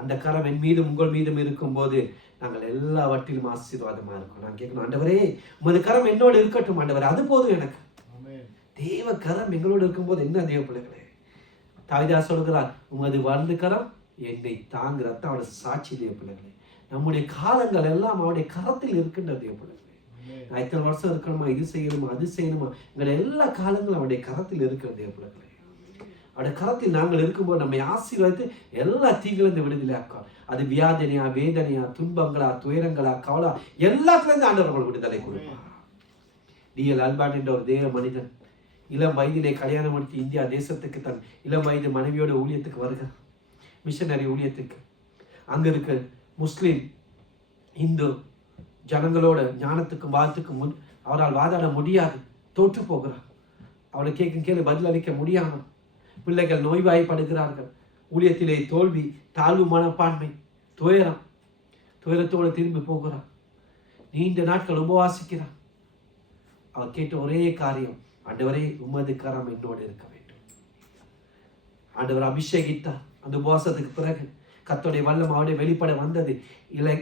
அந்த கரம் என் மீதும் உங்கள் மீதும் இருக்கும் போது நாங்கள் எல்லாவற்றிலும் ஆசீர்வாதமா இருக்கும். நான் கேட்கணும், ஆண்டவரே உமது கரம் என்னோடு இருக்கட்டும் ஆண்டவரே, அது போதும் எனக்கு. தேவ கரம் எங்களோடு இருக்கும்போது என்ன தேவ பிள்ளைகளே? தாவீது சொல்கிறார், உமது வலது கரம் என்னை தாங்குறது. அவருடைய சாட்சி தேவ பிள்ளைகளே. நம்முடைய காலங்கள் எல்லாம் அவருடைய கரத்தில் இருக்கின்ற தேவ பிள்ளைகளே. நான் இத்தனை வருஷம் இருக்கணுமா, இது செய்யணுமா, அது செய்யணுமா, எங்களுடைய எல்லா காலங்களும் அவருடைய கரத்தில் இருக்கிற தேவ பிள்ளைகளே. அவருடைய கரத்தில் நாங்கள் இருக்கும்போது நம்மை ஆசீர்வதித்து எல்லா தீங்கிலிருந்து விடுதலை ஆக்கும். அது வியாதனையா, வேதனையா, துன்பங்களா, துயரங்களா, கவலா, எல்லாத்துலேருந்து ஆண்டவர்கள் விடுதலை கொடுப்பார். டிஎல் அல்பார்ட் என்ற ஒரு தேவ மனிதன் இளம் வயதிலே கல்யாணம் முடித்து இந்தியா தேசத்துக்கு தன் இளம் வயது மனைவியோட ஊழியத்துக்கு வருகிறார், மிஷனரி ஊழியத்துக்கு. அங்க இருக்க முஸ்லிம் இந்து ஜனங்களோட ஞானத்துக்கும் வாதத்துக்கும் முன் அவரால் வாதாட முடியாது, தோற்று போகிறார். அவளை கேட்கும் கேள்வி பதில் அளிக்க முடியாமல் பிள்ளைகள் நோய்வாய்ப்படுகிறார்கள். ஊழியத்திலே தோல்வி, தாழ்வு மனப்பான்மை, துயரத்தோடு திரும்பி போகிறார். நீண்ட நாட்கள் உபவாசிக்கிறார். அவர் கேட்ட ஒரே காரியம், ஆண்டவரே உமது கரம் என்னோடு இருக்க வேண்டும். ஆண்டவர் அபிஷேகித்தார். அந்த உபவாசத்துக்கு பிறகு கர்த்தருடைய வல்லம் அவருடைய வெளிப்பட வந்தது.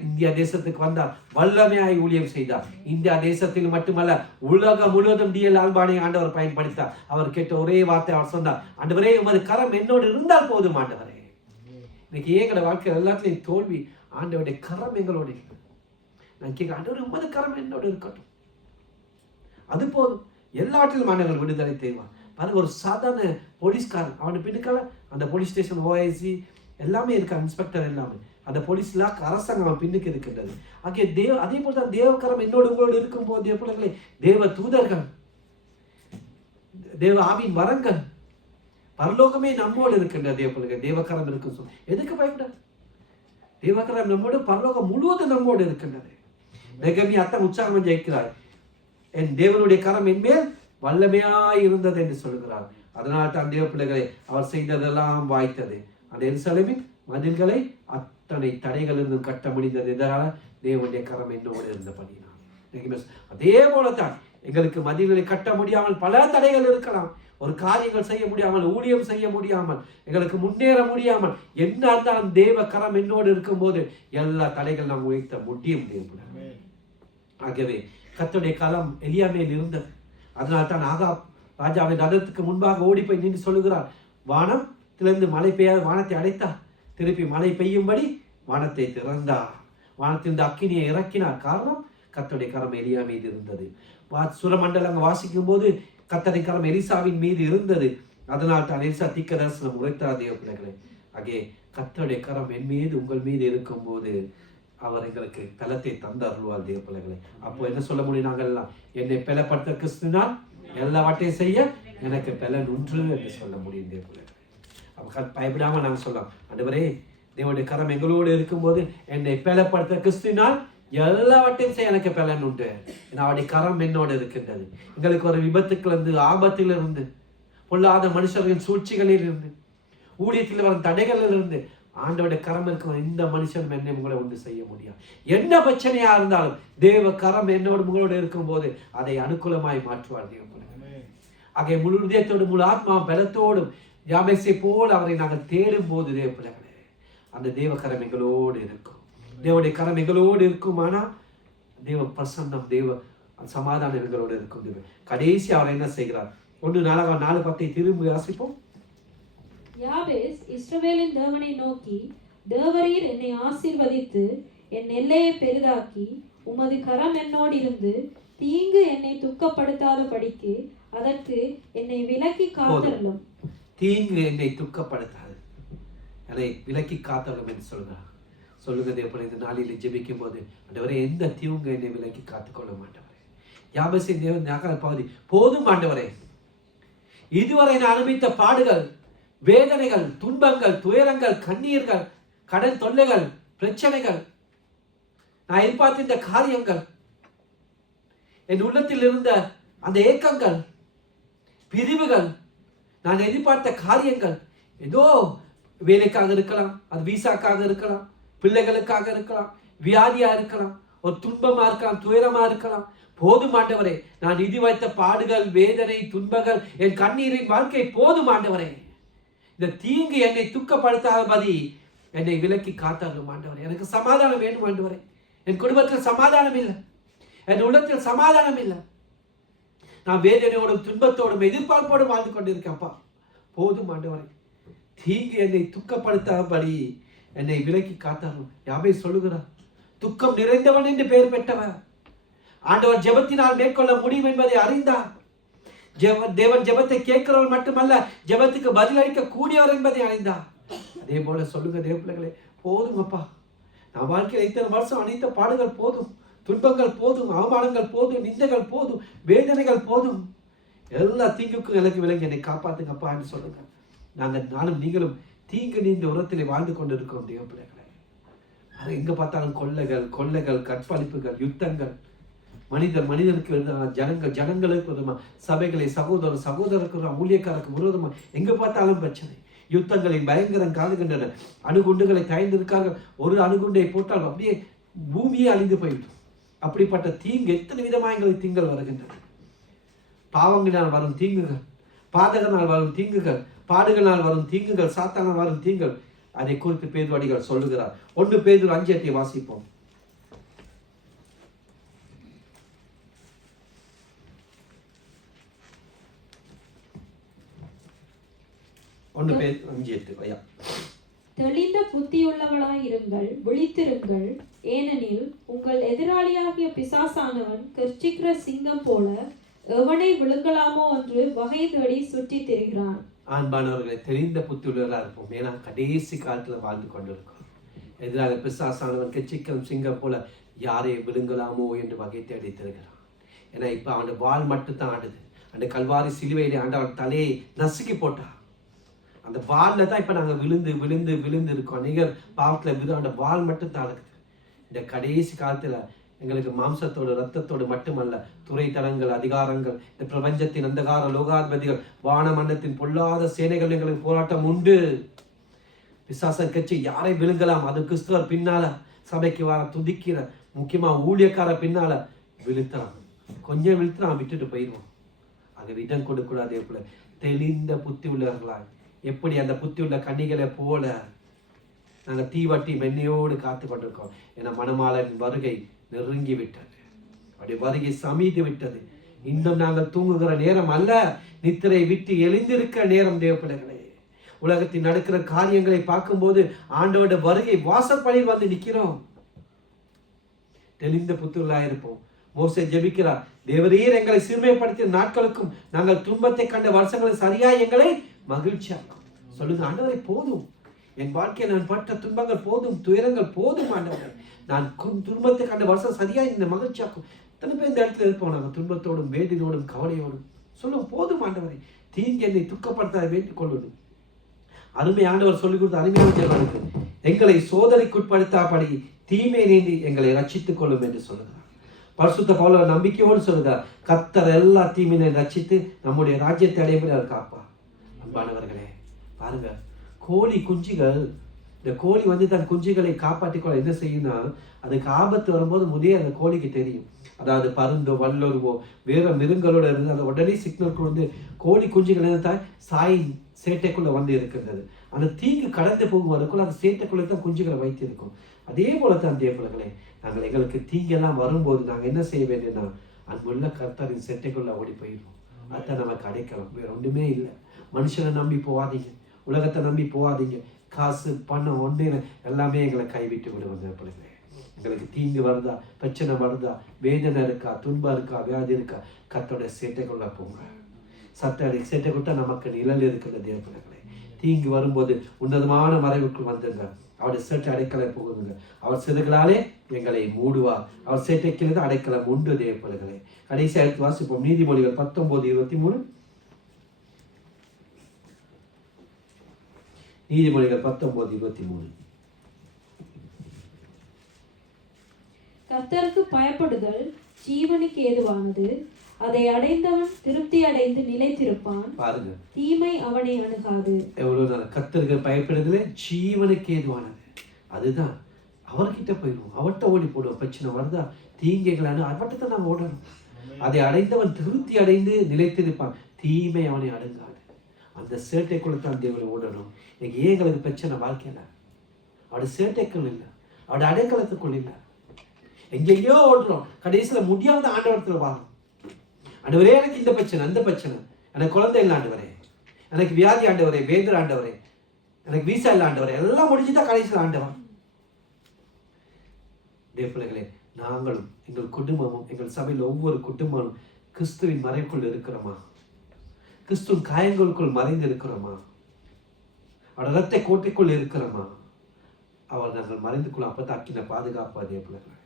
இந்தியா தேசத்துக்கு வந்தார், வல்லமையாய் ஊழியம் செய்தார். இந்தியா தேசத்தில் மட்டுமல்ல, உலகம் முழுவதும் டிஎல் அல்பானை ஆண்டவர் பயன்படுத்தார். அவர் கேட்ட ஒரே வார்த்தை அவர் சொன்னார், ஆண்டவரே உமது கரம் என்னோடு இருந்தால் போதும் ஆண்டவரே. இன்னைக்கு எங்களோட வாழ்க்கை எல்லாத்துலையும் தோல்வி, ஆண்டவருடைய கரம் எங்களோடு இருக்கு. நான் கேட்க, ஆண்டவரே உமது கரம் என்னோடு இருக்கட்டும், அது போதும். எல்லாவற்றிலும் ஆண்டவர்கள் விடுதலை தேவை. பாருங்க, ஒரு சாதாரண போலீஸ்காரன், அவனை பின்னுக்கால அந்த போலீஸ் ஸ்டேஷன் ஓஐசி எல்லாமே இருக்கு, இன்ஸ்பெக்டர் எல்லாமே, அந்த போலீஸ்ல அரசாங்கம் அவன் பின்னுக்கு இருக்கின்றது. ஆகிய அதே போல தான் தேவக்கரம் என்னோடு உங்களோடு இருக்கும் போது தேவ பிள்ளைகளே, தேவ தூதர்கள், தேவ ஆவின் வரங்கள், பரலோகமே நம்மோடு இருக்கின்ற தேவ பிள்ளைகள். தேவக்கரம் இருக்கும் சொல், எதுக்கு பயப்பட? தேவக்கரம் நம்மோடு, பரலோகம் முழுவதும் நம்மோடு இருக்கின்றது. நெகமி அத்தன் உற்சாகம் ஜெயிக்கிறார், என் தேவனுடைய கரம் என் மேல் வல்லமையாய் இருந்தது என்று சொல்கிறார். அதனால் தான் தேவ பிள்ளைகளை அவர் செய்ததெல்லாம் வாய்த்தது. அந்த எருசலேமின் மதில்களை அத்தனை தடைகளிலிருந்தும் கட்ட முடிந்தது. இதனால தேவனுடைய கரம் என்னோடு இருந்தபடினால். அதே போலத்தான் எங்களுக்கு மதில்களை கட்ட முடியாமல் பல தடைகள் இருக்கலாம். ஒரு காரியங்கள் செய்ய முடியாமல், ஊழியம் செய்ய முடியாமல், எங்களுக்கு முன்னேற முடியாமல், என்ன இருந்தாலும் தேவ கரம் என்னோடு இருக்கும் போது எல்லா தடைகள் நாம் உயர்த்த முடியும். ஆகவே கர்த்தருடைய காலம் எலியா மேல் இருந்தது. அதனால் தான் ஆகாப் ராஜாவின் ரதத்துக்கு முன்பாக ஓடி போய் நின்று சொல்லுகிறார், வானத்திலிருந்து மழை பெய்யாத வானத்தை அடைத்தார், திருப்பி மழை பெய்யும்படி வானத்தை திறந்தார், வானத்திலிருந்து அக்கினியை இறக்கினார். காரணம், கர்த்தருடைய கரம் எலியா மீது இருந்தது. சுரமண்டலம் வாசிக்கும் போது கர்த்தருடைய கரம் எலிசாவின் மீது இருந்தது. அதனால் தான் எலிசா தீர்க்க தரிசனம் உரைத்தார். தேவ பிள்ளைகளே, அங்கே கர்த்தருடைய கரம் என் மீது உங்கள் மீது இருக்கும்போது அவர் எங்களுக்கு பலத்தை தந்து அருள்வார் தேவ பிள்ளைகளை. அப்போ என்ன சொல்ல முடியும்? நாங்கள் எல்லாம் என்னை பலப்படுத்த கிறிஸ்துவினால் எல்லாவற்றையும் செய்ய எனக்கு பலன் உண்டு என்று சொல்ல முடியும் தேவ பிள்ளைகளை. அப்போ பயப்படாம நாங்கள் சொல்லலாம், ஆண்டவரே தேவனுடைய கரம் எங்களோடு இருக்கும்போது என்னை பலப்படுத்த கிறிஸ்துவினால் எல்லாவற்றையும் செய்ய எனக்கு பலன் உண்டு. அவருடைய கரம் என்னோடு இருக்கின்றது. எங்களுக்கு ஒரு விபத்துக்களிருந்து, ஆபத்திலிருந்து, பொல்லாத மனுஷர்களின் சூழ்ச்சிகளில் இருந்து, ஊழியத்தில் வரும் தடைகளில் இருந்து ஆண்டவருடைய கரம் இருக்கும். இந்த மனுஷன் என்னை உங்களை ஒன்று செய்ய முடியும். என்ன பிரச்சனையா இருந்தாலும் தேவ கரம் என்னோடு உங்களோடு இருக்கும் போது அதை அனுகூலமாய் மாற்றுவார் தேவ பிள்ளைகளே. ஆகிய முழு இதயத்தோடு முழு ஆத்மா பலத்தோடும் யாபேசை போல் அவரை நாங்கள் தேடும் போது தேவ பிள்ளைகளே அந்த தேவ கரம் எங்களோடு இருக்கும். தேவனுடைய கரம் எங்களோடு இருக்குமானா தேவ பிரசன்னம், தேவ சமாதானம் எங்களோடு இருக்கும். தேவ கடைசி அவர் என்ன செய்கிறார்? 1:4-10 திரும்பி வாசிப்போம். யாபேஸ் இஸ்ரவேலின் தேவனை நோக்கி, தேவரீர் என்னை ஆசீர்வதித்து என் எல்லையை பெரிதாக்கி உமது கரம் என்னோடு இருந்து தீங்கு என்னை துக்கப்படுத்தாத படிக்கு அதற்கு என்னை விலக்கி காத்தருளும். தீங்கு என்னை துக்கப்படுத்தாது, என்னை விலக்கி காத்தருளும் என்று சொல்கிறார். சொல்லுங்க தேவனே, இந்த நாளில் ஜெபிக்கும் போது ஆண்டவரே எந்த தீங்கு என்னை விலக்கி காத்துக்கொள்ள மாட்டவரே. யாபேசின் தேவன் பகுதி போதும் ஆண்டவரே, இதுவரை நான் அனுபவித்த பாடுகள், வேதனைகள், துன்பங்கள், துயரங்கள், கண்ணீர்கள், கடன் தொல்லைகள், பிரச்சனைகள், நான் எதிர்பார்த்த காரியங்கள், என் உள்ளத்தில் இருந்த அந்த ஏக்கங்கள், பிரிவுகள், நான் எதிர்பார்த்த காரியங்கள், ஏதோ வேலைக்காக இருக்கலாம், அது வீசாக்காக இருக்கலாம், பிள்ளைகளுக்காக இருக்கலாம், வியாதியா இருக்கலாம், ஒரு துன்பமா இருக்கலாம், துயரமா இருக்கலாம். போதும் ஆண்டவரே, நான் நிதி வைத்த பாடுகள், வேதனை, துன்பங்கள், என் கண்ணீரின் வாழ்க்கை போதும் ஆண்டவரே. இந்த தீங்கு என்னை துக்கப்படுத்தாதபடி என்னை விலக்கி காத்தாலும் ஆண்டவரே. எனக்கு சமாதானம் வேணும் ஆண்டவரே. என் குடும்பத்தில் சமாதானம் இல்லை, என் உள்ளத்தில் சமாதானம் இல்லை. நான் வேதனையோடும் துன்பத்தோடும் எதிர்பார்ப்போடும் வாழ்ந்து கொண்டிருக்கேன்ப்பா. போதும் ஆண்டவரே, தீங்கு என்னை துக்கப்படுத்தாதபடி என்னை விலக்கி காத்தாலும். யாவே சொல்லுகிறார், துக்கம் நிறைந்தவன் என்று பெயர் பெற்றவர். ஆண்டவர் ஜெபத்தினால் மேற்கொள்ள முடியும் என்பதை அறிந்தார். தேவன் ஜெபத்தை கேட்கிறவர் மட்டுமல்ல, ஜெபத்துக்கு பதிலளிக்க கூடியவர் என்பதை அறிந்தார். அதே போல சொல்லுங்க தேவ பிள்ளைகளே, போதும் அப்பா. நான் வாழ்க்கையில் இத்தனை வருஷம் அனைத்த பாடுகள் போதும், துன்பங்கள் போதும், அவமானங்கள் போதும், நிந்தைகள் போதும், வேதனைகள் போதும். எல்லா தீங்குக்கும் எனக்கு விலங்கி என்னை காப்பாத்துங்கப்பா என்று சொல்லுங்க. நானும் நீங்களும் தீங்கு நீந்த உரத்திலே வாழ்ந்து கொண்டிருக்கிறோம் தேவ பிள்ளைகளே. அது எங்க பார்த்தாலும் கொள்ளைகள், கற்பழிப்புகள், யுத்தங்கள், மனிதனுக்கு ஜனங்களுக்கு விரோதமா, சபைகளை சகோதரருக்கு ஊழியக்காரருக்கு விரோதமா எங்க பார்த்தாலும் பிரச்சனை, யுத்தங்களின் பயங்கரம் காணுகின்றன. அணுகுண்டுகளை தயந்திருக்காங்க. ஒரு அணுகுண்டை போட்டால் அப்படியே பூமியே அழிந்து போய்விடும். அப்படிப்பட்ட தீங்கு எத்தனை விதமாக எங்களுக்கு தீங்கள் வருகின்றன. பாவங்களினால் வரும் தீங்குகள், பாதகனால் வரும் தீங்குகள், பாடுகளால் வரும் தீங்குகள், சாத்தானால் வரும் தீங்குகள், அதை குறித்து பேதுவடிகள் சொல்லுகிறார். 1 பேதுரு 5:8 வாசிப்போம். 1 பேதுரு 5:8. தெளிந்த புத்தியுள்ளவளாயிருங்கள், விழித்திருங்கள். ஏனெனில் உங்கள் எதிராளியாகிய பிசாசானவன் கர்ச்சிக்கிற சிங்கம் போல எவனை விழுங்கலாமோ என்று வகை தேடி சுற்றி திரிகிறான். ஆண்பானவர்களை தெளிந்த புத்தியுள்ளவர்களாக இருப்போம். ஏன்னா கடைசி காலத்துல வாழ்ந்து கொண்டிருக்கோம். எதிராக பிசாசானவன் கர்ச்சிக்கிற சிங்கம் போல யாரை விழுங்கலாமோ என்று வகை தேடி திரிகிறான். ஏன்னா இப்ப அவன் வாள் மட்டும்தான் ஆடுது. அந்த கல்வாரி சிலுவையிலே ஆண்டவன் தலையை நசுக்கி போட்டான். அந்த வால்ல தான் இப்ப நாங்க விழுந்து இருக்கோம். அநேகர் பாவத்துல அந்த வால் மட்டும் தான் இருக்குது. இந்த கடைசி காலத்துல எங்களுக்கு மாம்சத்தோடு ரத்தத்தோடு மட்டுமல்ல, துறைத்தலங்கள், அதிகாரங்கள், இந்த பிரபஞ்சத்தின் அந்தகார லோகாதிபதிகள், வானமண்டலத்தின் பொல்லாத சேனைகள் எங்களுக்கு போராட்டம் உண்டு. பிசாசன் கட்சி யாரை விழுங்கலாம்? அது கிறிஸ்துவர் பின்னால சபைக்கு வர துதிக்கிற முக்கியமா ஊழியக்கார பின்னால விழுத்தலாம். கொஞ்சம் விழுத்துறான், விட்டுட்டு போயிடுவோம். அங்க இடம் கொடுக்கூடாது. போல தெளிந்த புத்தி உள்ளவர்களாய், எப்படி அந்த புத்தி உள்ள கன்னிகளை போல நாங்கள் தீவட்டி மென்னையோடு காத்து கொண்டிருக்கோம். ஏன்னா மணமாளன் வருகை நெருங்கி விட்டது, அப்படி வருகை சமீது விட்டது. இன்னும் நாங்கள் தூங்குகிற நேரம் அல்ல, நித்திரை விட்டு எழுந்திருக்கிற நேரம் தேவ பிள்ளைகளே. உலகத்தில் நடக்கிற காரியங்களை பார்க்கும்போது ஆண்டோட வருகை வாசற்படியில் வந்து நிற்கிறோம். தெளிந்த புத்தியுள்ளாயிருப்போம். மோசே ஜெபிக்கிறார், தேவரீர் எங்களை சிறுமைப்படுத்திய நாட்களுக்கும் நாங்கள் துன்பத்தை கண்ட வருஷங்களை சரியா எங்களை மகிழ்ச்சியா சொல்லுங்க ஆண்டவரே. போதும், என் வாழ்க்கையில் நான் பட்ட துன்பங்கள் போதும், துயரங்கள் போதும் ஆண்டவரே. நான் துன்பத்தை கண்ட வருஷம் சரியா இந்த மகிழ்ச்சியாக்கும். எத்தனை பேர் இந்த இடத்துல இருப்போம் நாங்கள் துன்பத்தோடும் வேதனையோடும் கவலையோடும் சொல்லும் போதும் ஆண்டவரே, தீங்கு என்னை துக்கப்படுத்த வேண்டிக் கொள்ளும். அருமை ஆண்டவர் சொல்லிக் கொடுத்த அருமையான ஜெபம், எங்களை சோதனைக்குட்படுத்தாபடி தீமை நீந்தி எங்களை ரட்சித்துக் கொள்ளும் என்று சொல்லுகிறார். பரிசுத்த பவுல் நம்பிக்கையோடு சொல்லுகிறார், கர்த்தர் எல்லா தீமையை ரட்சித்து நம்முடைய ராஜ்யத்தை அடையும்படி அவர் காப்பார். அன்பானவர்களே பாருங்க, கோழி குஞ்சுகள், இந்த கோழி வந்து தன் குஞ்சுகளை காப்பாற்றிக்கொள்ள என்ன செய்யும்னா, அதுக்கு ஆபத்து வரும்போது முதலே அந்த கோழிக்கு தெரியும். அதாவது பருந்தோ வல்லொருவோ வேற மிருங்களோட இருந்து அதை உடனே சிக்னல் கொடுத்து கோழி குஞ்சுகள் என்ன சாயின் சேட்டைக்குள்ள வந்து இருக்கின்றது. அந்த தீங்கு கடந்து போகும் அதுக்குள்ள அந்த சேட்டைக்குள்ளே தான் குஞ்சுகளை வைத்திருக்கும். அதே போல தான் தேவர்களே, நாங்கள் எங்களுக்கு தீங்கெல்லாம் வரும்போது நாங்கள் என்ன செய்ய வேண்டியதுன்னா, அன்புள்ள கர்த்தரின் சேட்டைக்குள்ள ஓடி போயிடுவோம். அதான் நமக்கு அடைக்கலாம், வேற ஒன்றுமே இல்லை. மனுஷனை நம்பி போகாதீங்க, உலகத்தை நம்பி போகாதீங்க. காசு பணம் ஒன்று எல்லாமே எங்களை கைவிட்டு விடுவாங்க. பிள்ளைங்களே, எங்களுக்கு தீங்கு வருதா, பிரச்சனை வருதா, வேதனை இருக்கா, துன்பம் இருக்கா, வியாதி இருக்கா, கர்த்தருடைய சேட்டைக்குள்ள போங்க. சேட்டை கொடுத்தா நமக்கு நிழல் இருக்கிற தேவ பிள்ளைகளே. தீங்கு வரும்போது உன்னதமான மறைவுக்குள் வந்துங்க, அவருடைய சேட்டை அடைக்கலை போகுதுங்க. அவர் சிறுகளாலே எங்களை மூடுவார், அவர் சேட்டைக்கிலிருந்து அடைக்கலம் உண்டு தேவ பிள்ளைகளே. கடைசி அடுத்து வாசிப்போம் நீதிமொழிகள் 19:23. நீதிமொழிகள் 19:23. கர்த்தருக்கு பயப்படுதல் ஜீவனுக்கு ஏதுவானது, அதை அடைந்தவன் திருப்தி அடைந்து நிலைத்திருப்பான். பாருங்க, தீமை அவனை அணுகாது. எவ்வளவு நாள் கர்த்தருக்கு பயப்படுதலே ஜீவனுக்கு ஏதுவானது. அதுதான் அவர்கிட்ட போயிடுவோம், அவர்கிட்ட ஓடி போடுவோம். பிரச்சனை வருதா, தீங்கைகளான அவர்கிட்ட தான் நம்ம ஓடணும். அதை அடைந்தவன் திருப்தி அடைந்து நிலைத்திருப்பான், தீமை அவனை அடங்காது. அந்த சேட்டைக்குள்ள தான் தேவனை ஓடணும். இன்னைக்கு ஏன் எங்களுக்கு பிரச்சனை வாழ்க்கையில? அவருடைய சேட்டைக்குள் இல்லை, அவருடைய அடைக்கலத்துக்குள் இல்லை, எங்கெங்கயோ ஓடுறோம். கடைசியில் முடியாத ஆண்டவரத்துல வாழும். ஆண்டவரே, எனக்கு இந்த பிரச்சனை, அந்த பிரச்சனை, எனக்கு குழந்தை இல்லை ஆண்டவரே, எனக்கு வியாதி ஆண்டவரே, வேதர் ஆண்டவரே, எனக்கு வீசா இல்லை ஆண்டவரே, எல்லாம் முடிஞ்சுதான் கடைசியில் ஆண்டவன். தேவப்பிள்ளைகளே, நாங்களும் எங்கள் குடும்பமும் எங்கள் சபையில் ஒவ்வொரு குடும்பமும் கிறிஸ்துவின் மறைக்குள் இருக்கிறோமா? கிறிஸ்துவின் காயங்களுக்குள் மறைந்து இருக்கிறோமா? அவருடைய இரத்த கோட்டைக்குள் இருக்கிறோமா? அவர் நாங்கள் மறைந்து கொள்ள அப்பதான் அக்கின பாதுகாப்பா தேவப்பிள்ளைகளே.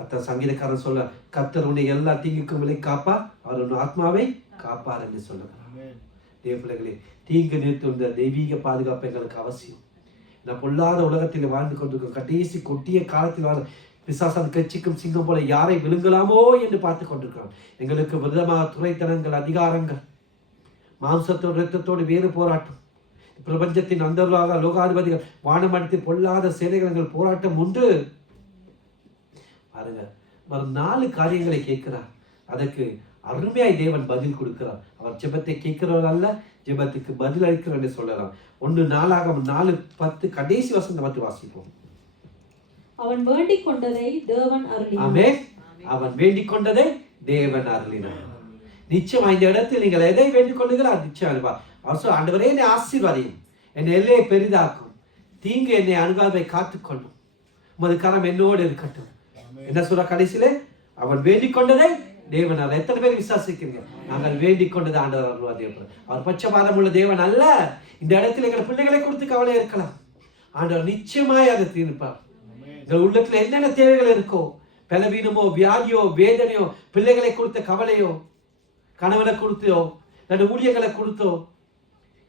அத்த சங்கீதக்காரன் சொல்ல, கர்த்தர் உன்னை எல்லா தீங்குக்கும் விலை காப்பா, அவர் உன் ஆத்மாவை காப்பார் என்று சொல்லுகிறார். தேவ பிள்ளைகளே, தீங்கு நிறுத்த தெய்வீக பாதுகாப்பு எங்களுக்கு அவசியம். நான் பொல்லாத உலகத்தில் வாழ்ந்து கொண்டிருக்கோம். கடைசி கொட்டிய காலத்தில் வாழ பிசாசான் கட்சிக்கும் சிங்கம் போல யாரை விழுங்கலாமோ என்று பார்த்து கொண்டிருக்கிறோம். எங்களுக்கு விதமாக துறைத்தனங்கள், அதிகாரங்கள், மாம்சத்தோடு இரத்தத்தோடு வேறு போராட்டம், பிரபஞ்சத்தின் அந்தர்வாக லோகாதிபதிகள் வானமடித்து பொல்லாத சேனைகள் போராட்டம் உண்டு. பாருங்க, வரும் 4 காரியங்களை கேட்கிறார். அதற்கு அருமையாய் தேவன் பதில் கொடுக்கிறார். அவர் ஜெபத்தை கேட்கிறவர் அல்ல, ஜெபத்துக்கு பதில் அளிக்கிறார் என்று சொல்லலாம். 1 நாளாகமம் 4:10 கடைசி வசனம் மட்டும் வாசிப்போம். அவன் வேண்டிக் கொண்டதை தேவன் அருளினார். ஆமென். அவன் வேண்டிக் கொண்டதை தேவன் அருளினார். நிச்சயமா இந்த இடத்தில் நீங்கள் எதை வேண்டிக் கொள்ளுகிறார்? நிச்சயம் அவர் சொல்ல, ஆண்டவரே என்னை ஆசீர்வதியும், என் எல்லையை பெரிதாக்கும், தீங்கு என்னை அணுகாதை காத்துக்கொள்ளும், உமது கரம் என்னோடு இருக்கட்டும். என்ன சொல்ற கடைசியில? அவன் வேண்டிக் கொண்டதை தேவன். எத்தனை பேர் விசுவாசிக்கிறீங்க? நாங்கள் வேண்டிக் கொண்டது ஆண்டவர் அருள்வார். அவர் பட்சபாதம் உள்ள தேவன் அல்ல. இந்த இடத்துல எங்கள் பிள்ளைகளை கொடுத்து கவலை இருக்கலாம், ஆண்டவர் நிச்சயமாய் அதை தீர்ப்பார். எங்கள் உள்ளத்துல என்னென்ன தேவைகள் இருக்கோ, பலவீனமோ, வியாதியோ, வேதனையோ, பிள்ளைகளை கொடுத்த கவலையோ, கணவனை கொடுத்தோ, ரெண்டு ஊழியர்களை கொடுத்தோ,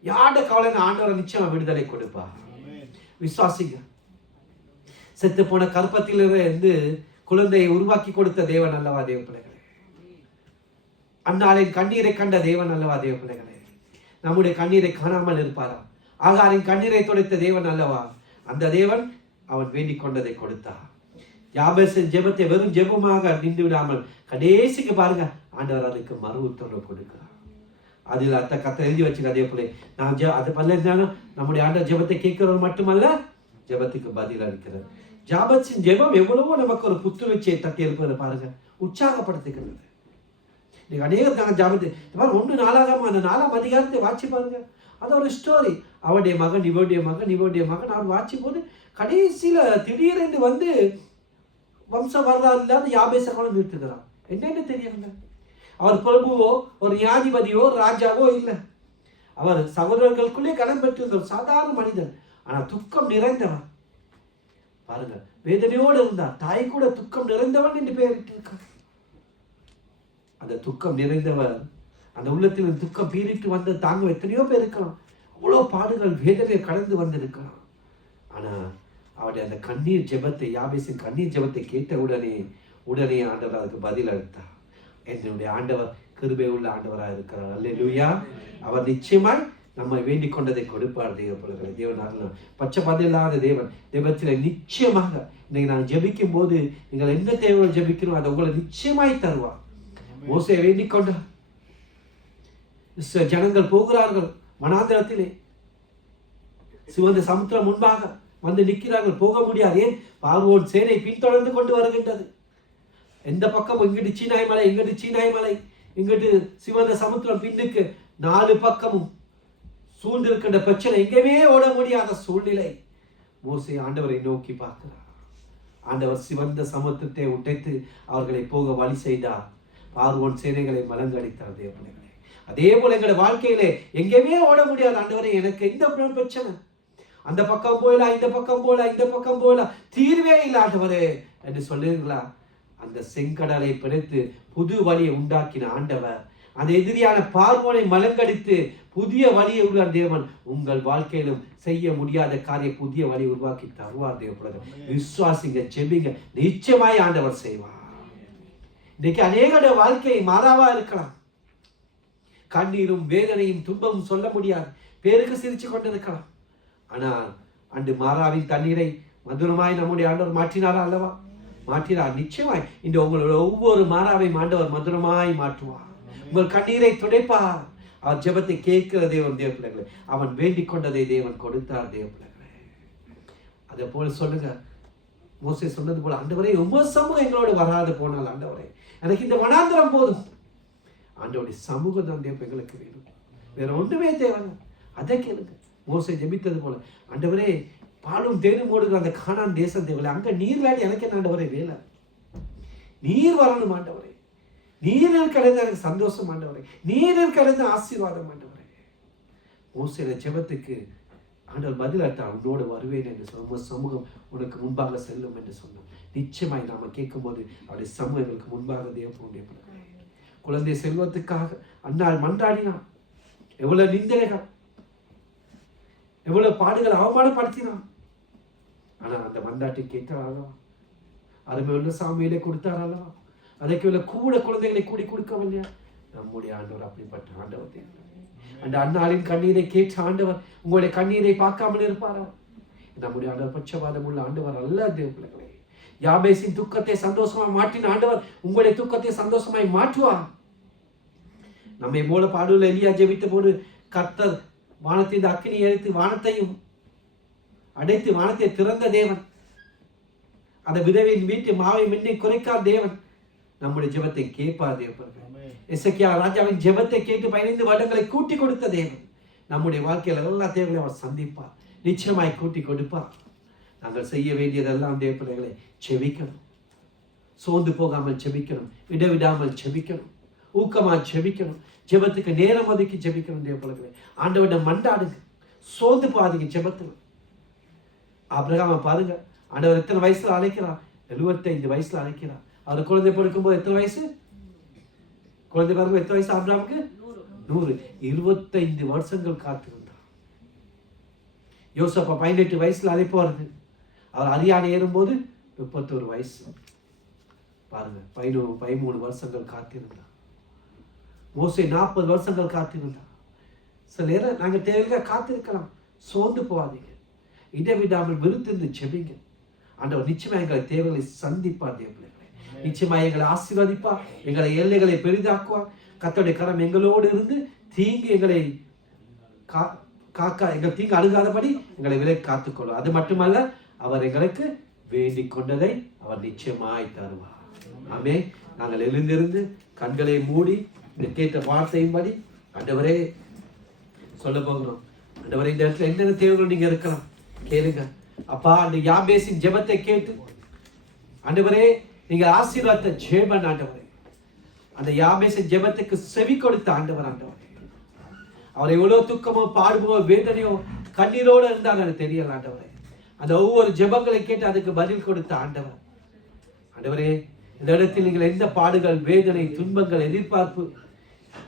யார்ட கவலை ஆண்டவர் நிச்சயமா விடுதலை கொடுப்பார். விசுவாசிங்க. செத்து போன கற்பத்திலிருந்து குழந்தையை உருவாக்கி கொடுத்த தேவன் அல்லவா தேவ பிள்ளைகளே? அன்னாளின் கண்ணீரை கண்ட தேவன் அல்லவா தேவ பிள்ளைகளே? நம்முடைய கண்ணீரை காணாமல் இருப்பாரா? ஆகாரின் கண்ணீரை துடைத்த தேவன் அல்லவா? அந்த தேவன் அவன் வேண்டிக் கொண்டதை கொடுத்தார். யாபேசின் ஜெபத்தை வெறும் ஜெபமாக நின்று விடாமல் கடைசிக்கு பாருங்க, ஆண்டவர் அதுக்கு மறு உத்தரவு கொடுக்கிறார். அதில் அத்த கத்தை எழுதி வச்சுக்க. அதே போல நான் அது பண்ண இருந்தாலும் நம்முடைய ஆண்டவர் ஜெபத்தை கேட்கிறவர் மட்டுமல்ல, ஜெபத்துக்கு பதில் அளிக்கிறார். ஜாபத்தின் ஜெபம் எவ்வளவோ நமக்கு ஒரு புத்துணர்ச்சியை தட்டி இருப்பதை பாருங்க, உற்சாகப்படுத்துகிறது. நீங்க அநேகருக்காக ஜாபத்தை 1 நாளாகமம் அந்த 4ஆம் அதிகாரத்தை வாட்சி பாருங்க. அது ஒரு ஸ்டோரி. அவருடைய மகன், இவருடைய மகன், இவருடைய மகன். அவர் வாட்சி போது கடைசியில திடீரென்று வந்து வம்ச வரலாறு இல்லாத யாபேச கூட நிறுத்துகிறார். என்னென்னு தெரியுங்க, அவர் பிரபுவோ ஒரு நியாதிபதியோ ராஜாவோ இல்லை. அவர் சகோதரர்களுக்குள்ளே கனம் பெற்றிருந்த ஒரு சாதாரண மனிதன், ஆனா துக்கம் நிறைந்தவன். பாருங்க, வேதனையோடு இருந்தார். தாய் கூட துக்கம் நிறைந்தவன் என்று பெயரிட்டு இருக்கார். அந்த துக்கம் நிறைந்தவர், அந்த உள்ளத்தில் துக்கம் பீறிட்டு வந்து தாங்க எத்தனையோ பேர் இருக்கலாம். அவ்வளோ பாடுகள் வேதனையை கடந்து வந்திருக்கலாம். ஆனா அவருடைய அந்த கண்ணீர் ஜெபத்தை, யாபேசின் கண்ணீர் ஜெபத்தை கேட்ட உடனே ஆண்டவர் அதுக்கு பதில் அளித்தார். என்னுடைய ஆண்டவர் கிருபை உள்ள ஆண்டவராக இருக்கிறார். அல்லேலூயா. அவர் நிச்சயமாய் நம்ம வேண்டிக் கொண்டதை கொடுப்பார். தேவப்பிள்ளைகளை, தேவன் பட்சபாதம் இல்லாத தேவன். தேவத்தில் நிச்சயமாக இன்னைக்கு நாங்கள் ஜெபிக்கும் போது நீங்கள் எந்த தேவையை ஜெபிக்கணும் அதை உங்களை நிச்சயமாய் தருவார். மோசே வேண்டிக் கொண்டார். ஜனங்கள் போகிறார்கள் வனாந்திரத்திலே, சிவந்த சமுத்திரம் முன்பாக வந்து நிற்கிறார்கள், போக முடியாது. ஏன்? பார்வோன் சேனை பின்தொடர்ந்து கொண்டு வருகின்றது. எந்த பக்கம் இங்கிட்டு சீனாய் மலை, இங்கிட்டு சீனாய் மலை, இங்கிட்டு சிவந்த சமுத்திரம், பின்னுக்கு 4 பக்கமும் சூழ்ந்திருக்கின்ற பிரச்சனை, எங்கேயுமே ஓட முடியாத சூழ்நிலை. மோசே ஆண்டவரை நோக்கி பார்க்கிறார். ஆண்டவர் சிவந்த சமுத்திரத்தை உடைத்து அவர்களை போக வழி செய்தார். பார்வோன் சேனைகளை மலங்கடித்தார். தேவனே, அதே போல எங்களோட வாழ்க்கையிலே எங்கேயுமே ஓட முடியாது. ஆண்டவரே, எனக்கு எந்த பிரச்சனை, அந்த பக்கம் போயிடலாம், இந்த பக்கம் போகலாம், இந்த பக்கம் போகலாம், தீர்வே இல்லை ஆண்டவரே என்று சொல்லுங்களா? அந்த செங்கடலை பிடித்து புது வழியை உண்டாக்கின ஆண்டவர், அந்த எதிரியான பார்வோனை மலங்கடித்து புதிய வழியை உருவாக்கின தேவன் உங்கள் வாழ்க்கையிலும் செய்ய முடியாத காரிய புதிய வழியை உருவாக்கி தருவார். தேவப்படுது, விசுவாசிங்க, ஜெபிங்க, நிச்சயமாய் ஆண்டவர் செய்வார். இன்னைக்கு அநேக வாழ்க்கை மாறாவா இருக்கலாம். கண்ணீரும் வேதனையும் துன்பமும் சொல்ல முடியாது, பேருக்கு சிரிச்சு கொண்டிருக்கலாம். ஆனால் அன்று மாறாவின் தண்ணீரை மதுரமாய் நம்முடைய ஆண்டவர் மாற்றினாரா அல்லவா? மாற்றினார். நிச்சயமாய் இந்த உங்களோட ஒவ்வொரு மாறாவையும் ஆண்டவர் மதுரமாய் மாற்றுவார். உங்கள் கண்ணீரை துடைப்பார். அவர் ஜெபத்தை கேட்கிற தேவன். தேவ பிள்ளைகளே, அவன் வேண்டிக் கொண்டதை தேவன் கொடுத்தார். தேவ பிள்ளைகளே, அதே போல சொல்லுங்க, மோசே சொன்னது போல, ஆண்டவரே உமது சமூகம் எங்களோட வராது போனால், ஆண்டவரே எனக்கு இந்த வனாந்திரம் போதும். ஆண்டவருடைய சமூகம் தான் தேவ எங்களுக்கு வேணும், வேற ஒன்றுமே தேவை. அதை கேளுங்க. மோசே ஜெபித்தது போல, ஆண்டவரே பாலும் தேனும் ஓடுகிற அந்த கானான் தேசம் தேவலை, அங்க நீர் வேலை, எனக்கு என்ன ஆண்டவரே வேலை, நீர் வரணும் ஆண்டவரே, நீரில் கிடைந்த எனக்கு சந்தோஷம் ஆண்டவரே, நீரில் கிடைந்த ஆசீர்வாதம் ஆண்டவரே. மோசேல ஜெபத்துக்கு ஆண்டவர் பதில் அளித்தார். உன்னோடு வருவேன் என்று சொன்ன சமூகம் உனக்கு முன்பாக செல்லும் என்று சொன்னோம். நிச்சயமாய் நாம கேட்கும் போது அவருடைய சமூகங்களுக்கு முன்பாக தேவனுடைய குழந்தை செல்வத்துக்காக அன்னாள் மன்றாடினான். எவ்வளவு நிந்தனைகள், எவ்வளவு பாடுகள், அவமானப்படுத்தினான். ஆனா அந்த மன்றாட்டை கேட்டாரா? அருமையுள்ள சாமியிலே கொடுத்தாரா? அதற்கு கூட குழந்தைகளை கூடி கொடுக்கவில்லையா? நம்முடைய ஆண்டவர் அப்படிப்பட்ட ஆண்டவர். அந்த அன்னாளின் கண்ணீரை கேட்ட ஆண்டவர் உங்களுடைய கண்ணீரை பார்க்காமல் இருப்பாரா? நம்முடைய ஆண்டவர் பட்சபாதம் உள்ள ஆண்டவர் அல்ல. தேவ பிள்ளைகளே, யாபேசின் துக்கத்தை சந்தோஷமாய் மாற்றின ஆண்டவர் உங்களுடைய துக்கத்தை சந்தோஷமாய் மாற்றுவார். நம்மை போல பாடுள்ள எலியா ஜெபித்த போது கர்த்தர் வானத்தின் அக்கினி எடுத்து வானத்தையும் அடைத்து வானத்தை திறந்த தேவன். அந்த விதவையின் வீட்டு மாவை மின்னை குறைக்காத தேவன் நம்முடைய ஜெபத்தை கேட்பார். தேவன் எசேக்கியா ராஜாவின் ஜெபத்தை கேட்டு 15 வருடங்களை கூட்டி கொடுத்த தேவன் நம்முடைய வாழ்க்கையில் எல்லா தேவைகளையும் அவர் சந்திப்பார், நிச்சயமாய் கூட்டி கொடுப்பார். நாங்கள் செய்ய வேண்டியதெல்லாம் தேவ பிள்ளைகளை செபிக்கணும், சோர்ந்து போகாமல் செபிக்கணும், இடைவிடாமல் செபிக்கணும், ஊக்கமா செபிக்கணும், ஜெபத்துக்கு நேரம் ஒதுக்கி ஜெபிக்கணும். தேவ பிள்ளைகளை ஆண்டவரிடம் மன்றாடுங்க, சோர்ந்து போகாதீங்க ஜெபத்துல. ஆபிரகாமை பாருங்க, ஆண்டவர் எத்தனை வயசுல அழைக்கிறார்? 75 வயசுல அழைக்கிறார். அவர் குழந்தை பிறக்கும்போது எத்தனை வயசு? குழந்தை பிறகு எத்தனை வயசு ஆபிரகாமுக்கு? 100. 25 வருஷங்கள் காத்திருந்தார். யோசப்பா 18 வயசுல அழைப்பு வருது. அவர் அரியானை ஏறும்போது 31 வயசு. பாருங்க, 13 வருஷங்கள் காத்திருந்தார். மோசே 40 வருஷங்கள் காத்திருந்தார். சில நேரம் நாங்கள் தேவையாக காத்திருக்கலாம். சோர்ந்து போகாதீங்க, இடைவிடாமல் விருத்திருந்து செபிங்க. ஆண்டவர் நிச்சயமா எங்களை தேவைகளை சந்திப்பார். தேவர்களே, நிச்சயமா எங்களை ஆசீர்வதிப்பார், எங்களை எல்லைகளை பெரிதாக்குவார். கர்த்தருடைய கரம் எங்களோடு இருந்து தீங்கு எங்களை காக்கா, எங்கள் தீங்கு அணுகாதபடி எங்களை விலை காத்துக்கொள்வார். அது மட்டுமல்ல, அவர் எங்களுக்கு வேண்டிக் கொண்டதை அவர் நிச்சயமாய் தருவார். ஆமே. நாங்கள் எழுந்திருந்து கண்களை மூடி இந்த கேட்ட வார்த்தையும் படி ஆண்டவரே சொல்ல போகிறோம். ஆண்டவரே, இந்த இடத்துல என்னென்ன தேவைகள் நீங்க இருக்கலாம் கேளுங்க. அப்பா, அந்த யாபேசின் ஜெபத்தை கேட்டு ஆண்டவரே நீங்க ஆசீர்வாதத்தை ஜெபன் ஆண்டவரே, அந்த யாபேசின் ஜெபத்துக்கு செவி கொடுத்த ஆண்டவர். ஆண்டவரே, அவர் எவ்வளவு துக்கமோ பாடுமோ வேதனையோ கண்ணீரோடு இருந்தாங்க தெரியல ஆண்டவரே. அந்த ஒவ்வொரு ஜெபங்களை கேட்டு அதுக்கு பதில் கொடுத்த ஆண்டவர். ஆண்டவரே, இந்த இடத்தில் நீங்கள் எந்த பாடுகள், வேதனை, துன்பங்கள், எதிர்பார்ப்பு,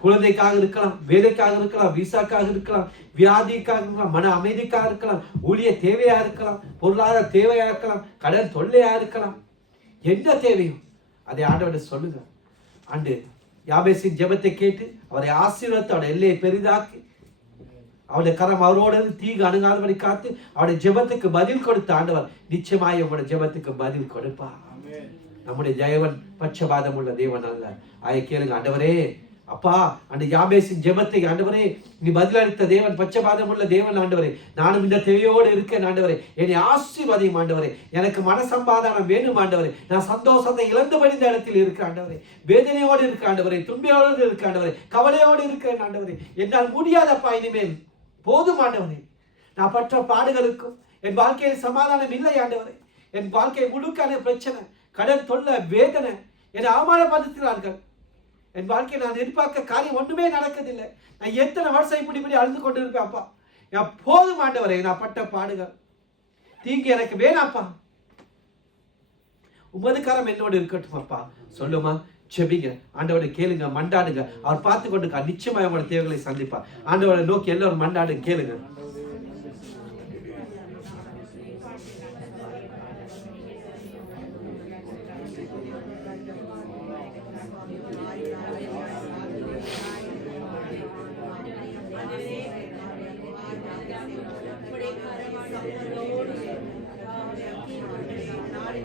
குழந்தைக்காக இருக்கலாம், வேலைக்காக இருக்கலாம், விசாக்காக இருக்கலாம், வியாதிக்காக இருக்கலாம், மன அமைதிக்காக இருக்கலாம், ஊழிய தேவையா இருக்கலாம், பொருளாதார தேவையா இருக்கலாம், கடன் தொல்லையா இருக்கலாம், எந்த தேவையும் அதை ஆண்டவர்கிட்ட சொல்லுங்க. ஆண்டு யாபேசின் ஜெபத்தை கேட்டு அவரை ஆசீர்வதித்து அவருடைய எல்லையை பெரிதாக்கி அவருடைய கரம் அவரோடு தீங்கு அணுகாதபடி காத்து அவருடைய ஜெபத்துக்கு பதில் கொடுத்த ஆண்டவர் நிச்சயமாய் அவருடைய ஜெபத்துக்கு பதில் கொடுப்பார். நம்முடைய ஜெயவன் பட்சபாதம் உள்ள தேவன் அல்ல. ஆய கேளுங்க, ஆண்டவரே அப்பா, அந்த யாபேசின் ஜெபத்தை ஆண்டவரே நீ பதிலளித்த தேவன், பட்சபாதம் உள்ள தேவன் ஆண்டவரே. நானும் இந்த தேவையோடு இருக்கேன் ஆண்டவரே. என்னை ஆசீர்வதியும் ஆண்டவரே. எனக்கு மனசம்பாதானம் வேணும் ஆண்டவரே. நான் சந்தோஷத்தை இழந்தபடி இந்த இடத்தில் இருக்க ஆண்டவரே. வேதனையோடு இருக்க ஆண்டவரே. துன்பையோடு இருக்க ஆண்டவரே. கவலையோடு இருக்கிறேன் ஆண்டவரே. என்னால் முடியாதப்பா, இனிமேல் போதும் ஆண்டவரே. நான் பற்ற பாடுகளுக்கும் என் வாழ்க்கையில் சமாதானம் இல்லை ஆண்டவரே. என் வாழ்க்கை முழுக்கான பிரச்சனை, கடன் தொல்லை, வேதனை என்னை அவமானப்படுத்துகிறார்கள். என் வாழ்க்கையை நான் எதிர்பார்க்க காரியம் ஒன்றுமே நடக்கதில்லை. நான் எத்தனை வருஷம் இப்படி அழுது கொண்டு இருப்பேன் அப்பா. போதும் ஆண்டவரே, நான் பட்ட பாடுகள் தீங்கு எனக்கு வேணாப்பா. உமது கரம் என்னோடு இருக்கட்டும் அப்பா. சொல்லுமா, செபிங்க, ஆண்டவரை கேளுங்க, மண்டாடுங்க. அவர் பார்த்து கொண்டு நிச்சயமா அவங்களோட தேவைகளை சந்திப்பார். ஆண்டவரை நோக்கி எல்லாரும் மண்டாடு, கேளுங்க. நாளை